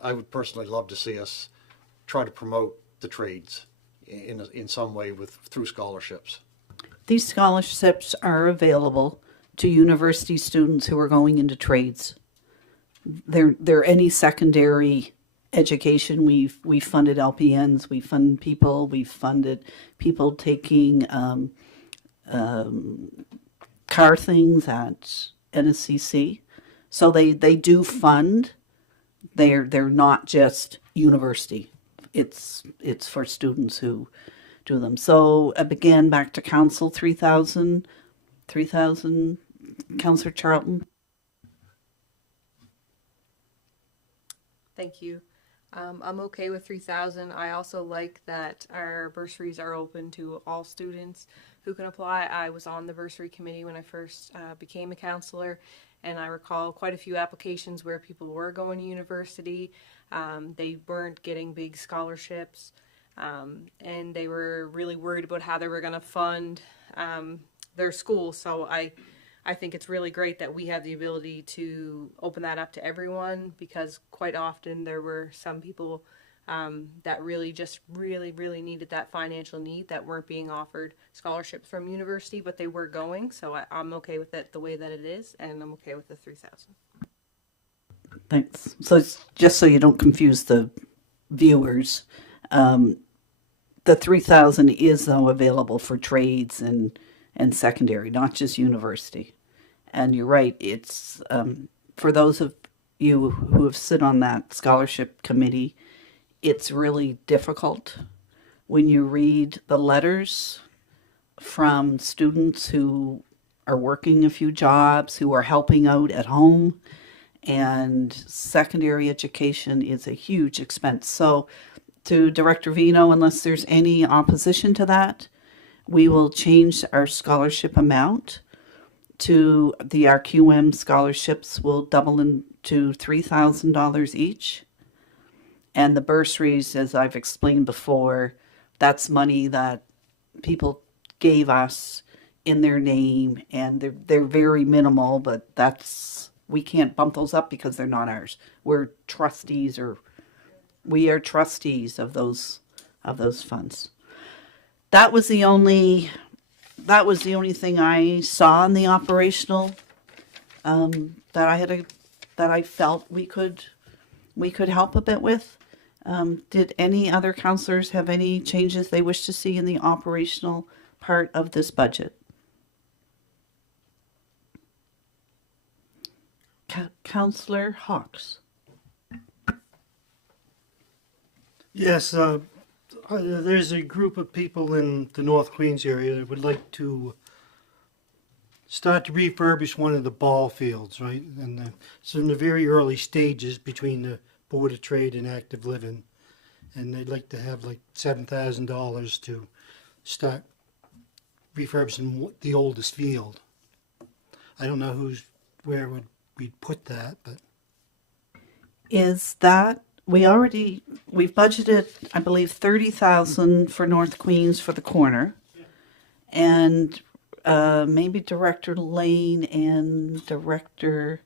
I would personally love to see us try to promote the trades in some way through scholarships. These scholarships are available to university students who are going into trades. They're any secondary education. We've funded LPNs, we've funded people taking car things at NSCC. So they do fund. They're not just university. It's for students who do them. So again, back to council, 3,000, Councillor Charlton. Thank you. I'm okay with 3,000. I also like that our bursaries are open to all students who can apply. I was on the bursary committee when I first became a counselor, and I recall quite a few applications where people were going to university. They weren't getting big scholarships, and they were really worried about how they were going to fund their school. So I think it's really great that we have the ability to open that up to everyone, because quite often there were some people that really needed that financial need that weren't being offered scholarships from university, but they were going. So I'm okay with it the way that it is, and I'm okay with the 3,000. Thanks. So it's just so you don't confuse the viewers, the 3,000 is though available for trades and secondary, not just university. And you're right, it's for those of you who have sit on that scholarship committee, it's really difficult when you read the letters from students who are working a few jobs, who are helping out at home, and secondary education is a huge expense. So, to Director Vino, unless there's any opposition to that, we will change our scholarship amount to the RQM scholarships will double into $3,000 each. And the bursaries, as I've explained before, that's money that people gave us in their name, and they're very minimal, but we can't bump those up because they're not ours. We're trustees, or we are trustees of those funds. That was the only thing I saw in the operational that I felt we could help a bit with. Did any other counselors have any changes they wish to see in the operational part of this budget? Councillor Hawks. Yes, there's a group of people in the North Queens area that would like to start to refurbish one of the ball fields, right? And it's in the very early stages between the Board of Trade and Active Living. And they'd like to have like $7,000 to start refurbishing the oldest field. I don't know where we'd put that, but. Is that, we've budgeted, I believe, 30,000 for North Queens for the corner. And maybe Director Lane and Director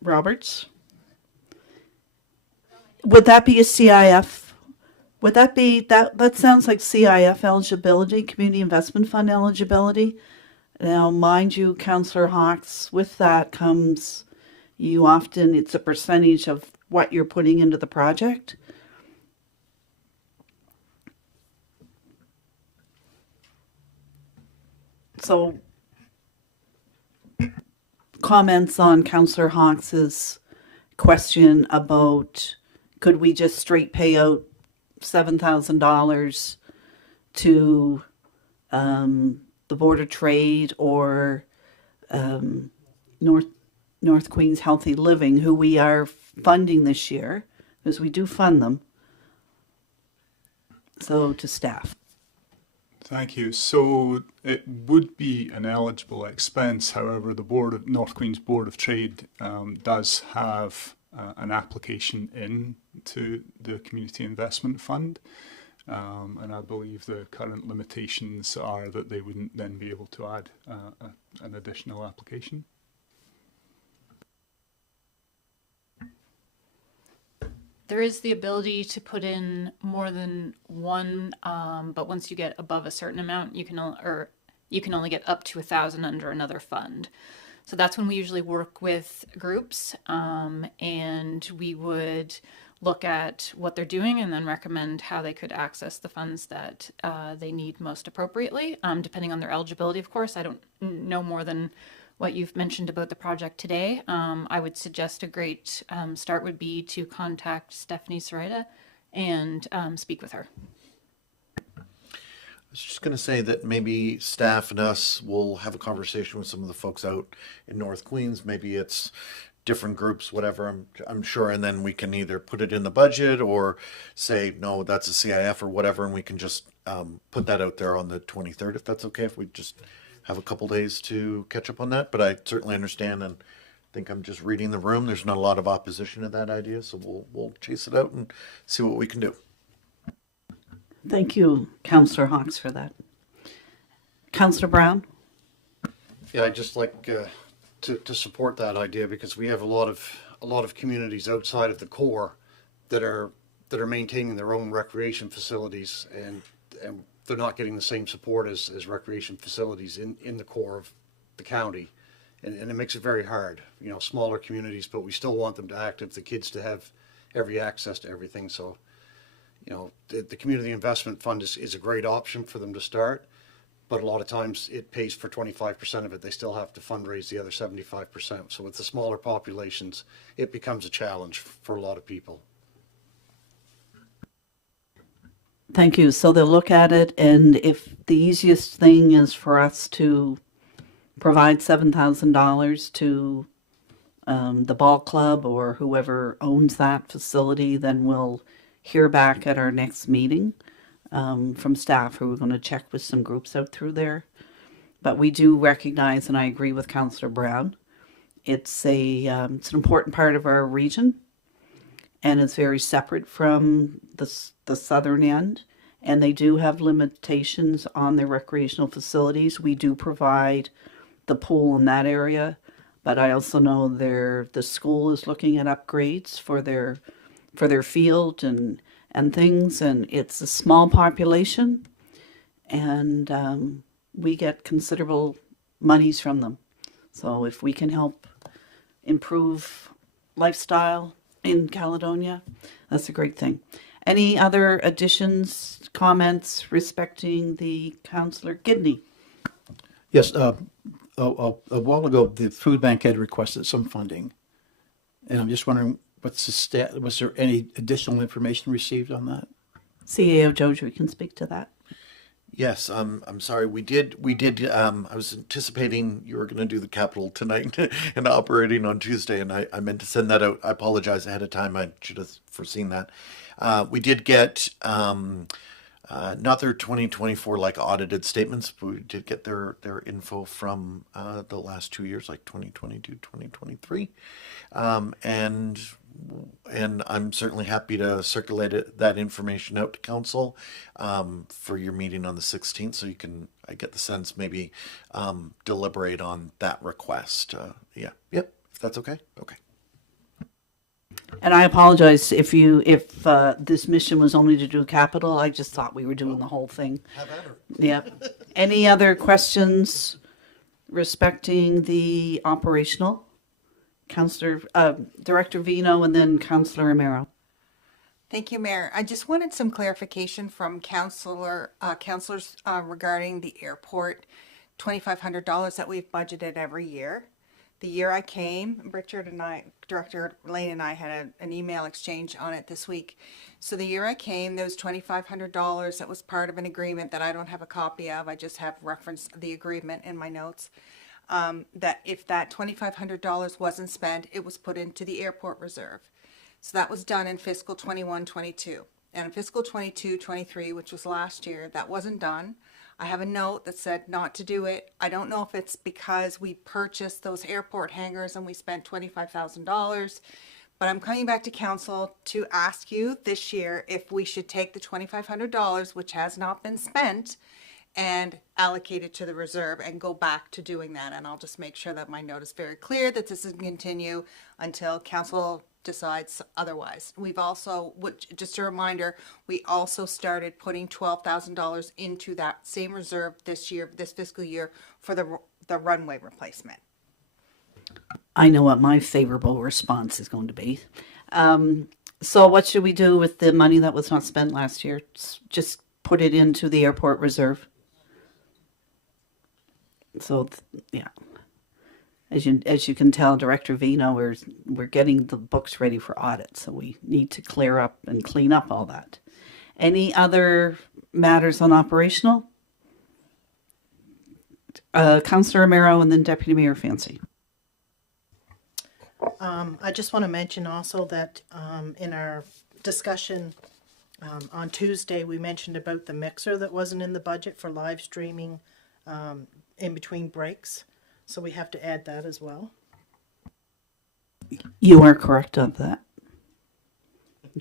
Roberts. Would that be a CIF? Would that be, that sounds like CIF eligibility, Community Investment Fund eligibility. Now, mind you, Councillor Hawks, with that comes, it's a percentage of what you're putting into the project. So, comments on Councillor Hawks's question about could we just straight pay out $7,000 to the Board of Trade or North Queens Healthy Living, who we are funding this year, because we do fund them. So to staff. Thank you. So it would be an eligible expense. However, the North Queens Board of Trade does have an application in to the Community Investment Fund. And I believe the current limitations are that they wouldn't then be able to add an additional application. There is the ability to put in more than one, but once you get above a certain amount, you can only get up to 1,000 under another fund. So that's when we usually work with groups, and we would look at what they're doing and then recommend how they could access the funds that they need most appropriately, depending on their eligibility, of course. I don't know more than what you've mentioned about the project today. I would suggest a great start would be to contact Stephanie Sarita and speak with her. I was just going to say that maybe staff and us will have a conversation with some of the folks out in North Queens. Maybe it's different groups, whatever, I'm sure, and then we can either put it in the budget or say, no, that's a CIF or whatever, and we can just put that out there on the 23rd, if that's okay, if we just have a couple days to catch up on that. But I certainly understand and think I'm just reading the room. There's not a lot of opposition to that idea, so we'll chase it out and see what we can do. Thank you, Councillor Hawks, for that. Councillor Brown? Yeah, I'd just like to support that idea, because we have a lot of communities outside of the core that are maintaining their own recreation facilities, and they're not getting the same support as recreation facilities in the core of the county, and it makes it very hard. You know, smaller communities, but we still want them to active, the kids to have every access to everything. So, you know, the Community Investment Fund is a great option for them to start, but a lot of times it pays for 25% of it. They still have to fundraise the other 75%. So with the smaller populations, it becomes a challenge for a lot of people. Thank you. So they'll look at it, and if the easiest thing is for us to provide $7,000 to the ball club or whoever owns that facility, then we'll hear back at our next meeting from staff who are going to check with some groups out through there. But we do recognize, and I agree with Councillor Brown, it's an important part of our region, and it's very separate from the southern end. And they do have limitations on their recreational facilities. We do provide the pool in that area, but I also know the school is looking at upgrades for their field and things, and it's a small population, and we get considerable monies from them. So if we can help improve lifestyle in Caledonia, that's a great thing. Any other additions, comments respecting the Councillor Gidney? Yes, a while ago, the food bank had requested some funding, and I'm just wondering what's the was there any additional information received on that? CAO Jojo can speak to that. Yes, I'm sorry. We did. I was anticipating you were going to do the capital tonight and operating on Tuesday, and I meant to send that out. I apologize ahead of time. I should have foreseen that. We did get not their 2024 like audited statements, but we did get their info from the last 2 years, like 2022, 2023, and I'm certainly happy to circulate that information out to council for your meeting on the 16th, so you can, I get the sense, maybe deliberate on that request. Yep, if that's okay. Okay. And I apologize if this mission was only to do capital. I just thought we were doing the whole thing. Have at her. Yeah. Any other questions respecting the operational? Director Vino and then Councillor Romero. Thank you, Mayor. I just wanted some clarification from councillors regarding the airport $2,500 that we've budgeted every year. The year I came, Richard and I, Director Lane and I had an email exchange on it this week. So the year I came, there was $2,500 that was part of an agreement that I don't have a copy of. I just have referenced the agreement in my notes. That if that $2,500 wasn't spent, it was put into the airport reserve. So that was done in fiscal 21-22. And in fiscal 22-23, which was last year, that wasn't done. I have a note that said not to do it. I don't know if it's because we purchased those airport hangars and we spent $25,000, but I'm coming back to council to ask you this year if we should take the $2,500, which has not been spent, and allocate it to the reserve and go back to doing that. And I'll just make sure that my note is very clear that this is going to continue until council decides otherwise. We've also, just a reminder, we also started putting $12,000 into that same reserve this year, this fiscal year, for the runway replacement. I know what my favorable response is going to be. So what should we do with the money that was not spent last year? Just put it into the airport reserve. So, yeah. As you can tell, Director Vino, we're getting the books ready for audit, so we need to clear up and clean up all that. Any other matters on operational? Councillor Romero and then Deputy Mayor Fancy. I just want to mention also that in our discussion on Tuesday, we mentioned about the mixer that wasn't in the budget for live streaming in between breaks. So we have to add that as well. You are correct on that.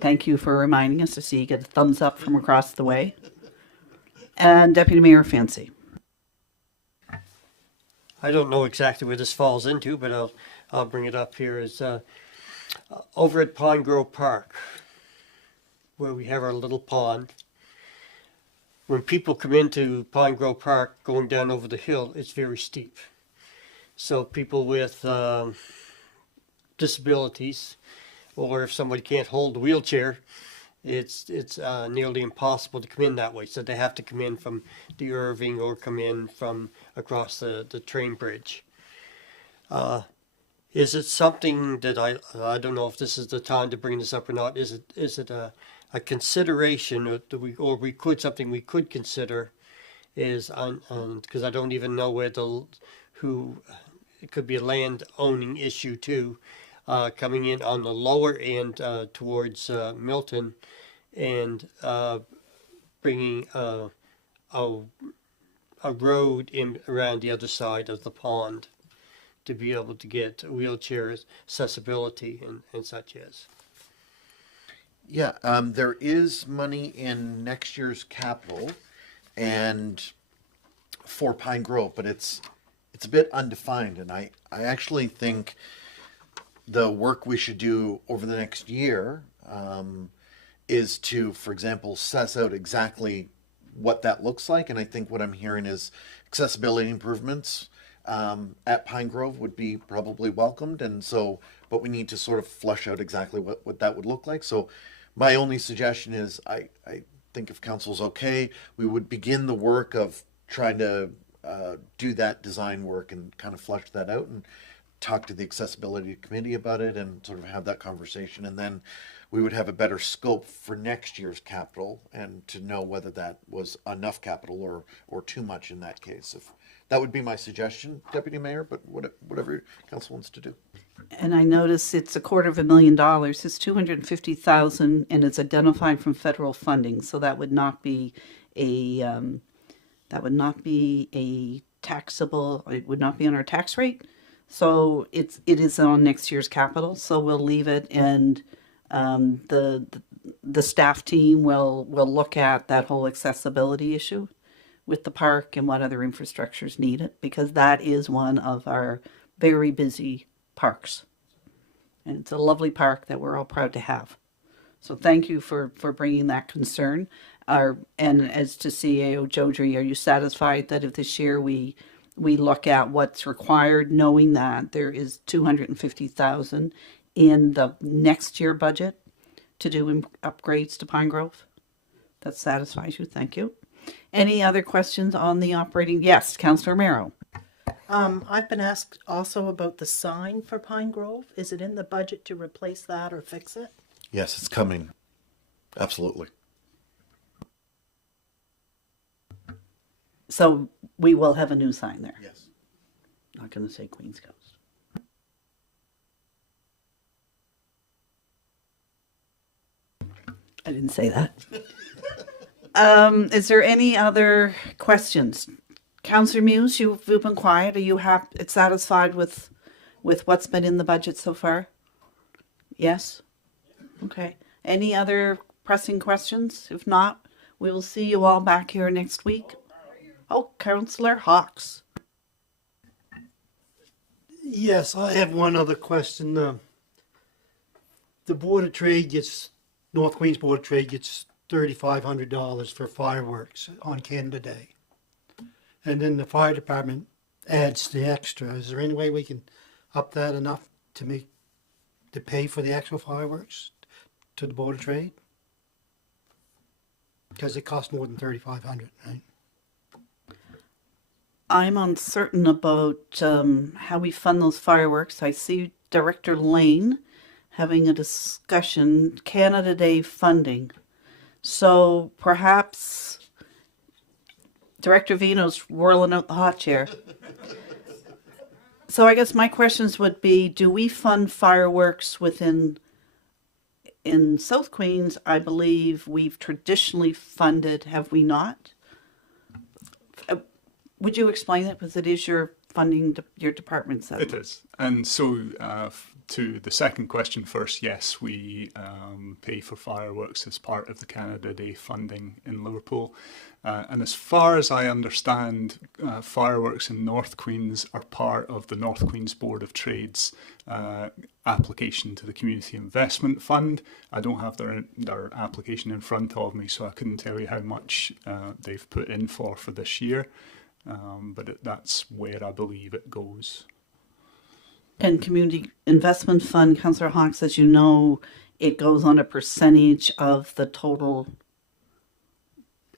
Thank you for reminding us. To see you get a thumbs up from across the way. And Deputy Mayor Fancy. I don't know exactly where this falls into, but I'll bring it up here. Is over at Pine Grove Park, where we have our little pond. When people come into Pine Grove Park going down over the hill, it's very steep. So people with disabilities, or if somebody can't hold a wheelchair, it's nearly impossible to come in that way. So they have to come in from the Irving or come in from across the train bridge. Is it something that I don't know if this is the time to bring this up or not? Is it a consideration, or we could something we could consider is on because I don't even know who it could be a land owning issue too, coming in on the lower end towards Milton and bringing a road in around the other side of the pond to be able to get wheelchair accessibility and such as. Yeah, there is money in next year's capital and for Pine Grove, but it's a bit undefined, and I actually think the work we should do over the next year is to, for example, suss out exactly what that looks like. And I think what I'm hearing is accessibility improvements at Pine Grove would be probably welcomed. And so, but we need to sort of flesh out exactly what that would look like. So my only suggestion is I think if council's okay, we would begin the work of trying to do that design work and kind of flesh that out and talk to the accessibility committee about it and sort of have that conversation. And then we would have a better scope for next year's capital and to know whether that was enough capital or too much in that case. If that would be my suggestion, Deputy Mayor, but whatever council wants to do. And I notice it's $250,000. It's 250,000, and it's identified from federal funding. So that would not be a taxable. It would not be on our tax rate. So it is on next year's capital. So we'll leave it, and the staff team will look at that whole accessibility issue with the park and what other infrastructures need it, because that is one of our very busy parks. And it's a lovely park that we're all proud to have. So thank you for bringing that concern. And as to CAO Jodry, are you satisfied that if this year we look at what's required, knowing that there is 250,000 in the next year budget to do upgrades to Pine Grove? That satisfies you. Thank you. Any other questions on the operating? Yes, Councillor Merrow. I've been asked also about the sign for Pine Grove. Is it in the budget to replace that or fix it? Yes, it's coming. Absolutely. So we will have a new sign there. Yes. Not going to say Queen's Coast. I didn't say that. Is there any other questions? Councillor Muse, you've been quiet. Are you satisfied with what's been in the budget so far? Yes? Okay. Any other pressing questions? If not, we will see you all back here next week. Oh, Councillor Hawks. Yes, I have one other question. The Board of Trade North Queens Board of Trade gets $3,500 for fireworks on Canada Day. And then the fire department adds the extra. Is there any way we can up that enough to pay for the actual fireworks to the Board of Trade? Because it costs more than $3,500, right? I'm uncertain about how we fund those fireworks. I see Director Lane having a discussion, Canada Day funding. So perhaps Director Vino's whirling out the hot chair. So I guess my questions would be, do we fund fireworks in South Queens? I believe we've traditionally funded, have we not? Would you explain that? Because it is your funding, your department's. It is. And so to the second question first, yes, we pay for fireworks as part of the Canada Day funding in Liverpool. And as far as I understand, fireworks in North Queens are part of the North Queens Board of Trade's application to the Community Investment Fund. I don't have their application in front of me, so I couldn't tell you how much they've put in for this year. But that's where I believe it goes. And Community Investment Fund, Councillor Hawks, as you know, it goes on a percentage of the total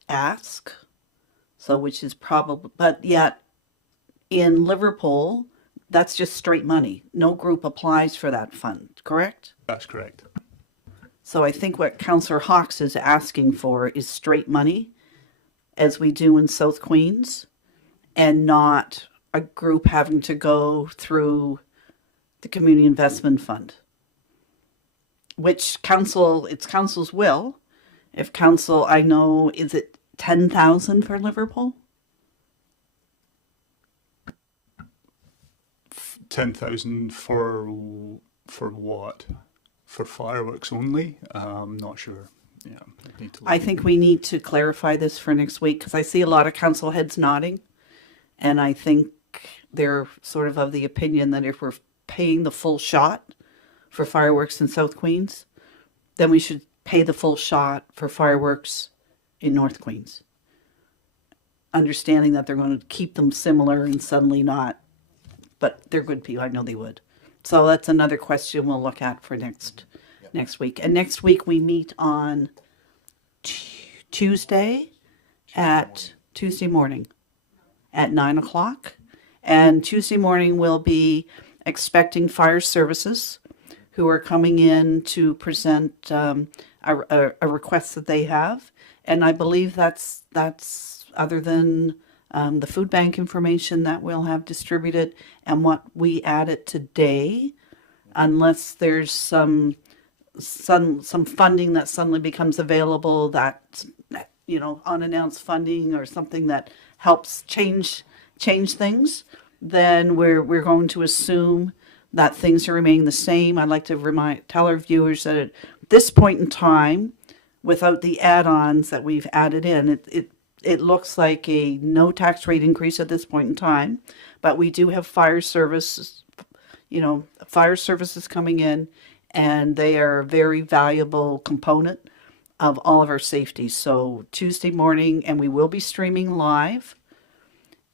ask. So, which is probably, but yet in Liverpool, that's just straight money. No group applies for that fund, correct? That's correct. So I think what Councillor Hawks is asking for is straight money, as we do in South Queens, and not a group having to go through the Community Investment Fund. Which council, it's council's will. If council, I know, is it 10,000 for Liverpool? 10,000 for what? For fireworks only? Not sure. Yeah, I need to look. I think we need to clarify this for next week because I see a lot of council heads nodding. And I think they're sort of the opinion that if we're paying the full shot for fireworks in South Queens, then we should pay the full shot for fireworks in North Queens. Understanding that they're going to keep them similar and suddenly not, but they're good people. I know they would. So that's another question we'll look at for next week. And next week we meet on Tuesday morning at 9 o'clock. And Tuesday morning we'll be expecting fire services who are coming in to present a request that they have. And I believe that's other than the food bank information that we'll have distributed and what we added today, unless there's some funding that suddenly becomes available that, you know, unannounced funding or something that helps change things, then we're going to assume that things are remaining the same. I'd like to tell our viewers that at this point in time, without the add-ons that we've added in, it looks like a no tax rate increase at this point in time, but we do have fire services coming in, and they are a very valuable component of all of our safety. So Tuesday morning, and we will be streaming live,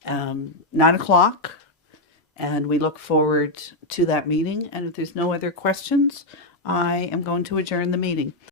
9 o'clock, and we look forward to that meeting. And if there's no other questions, I am going to adjourn the meeting.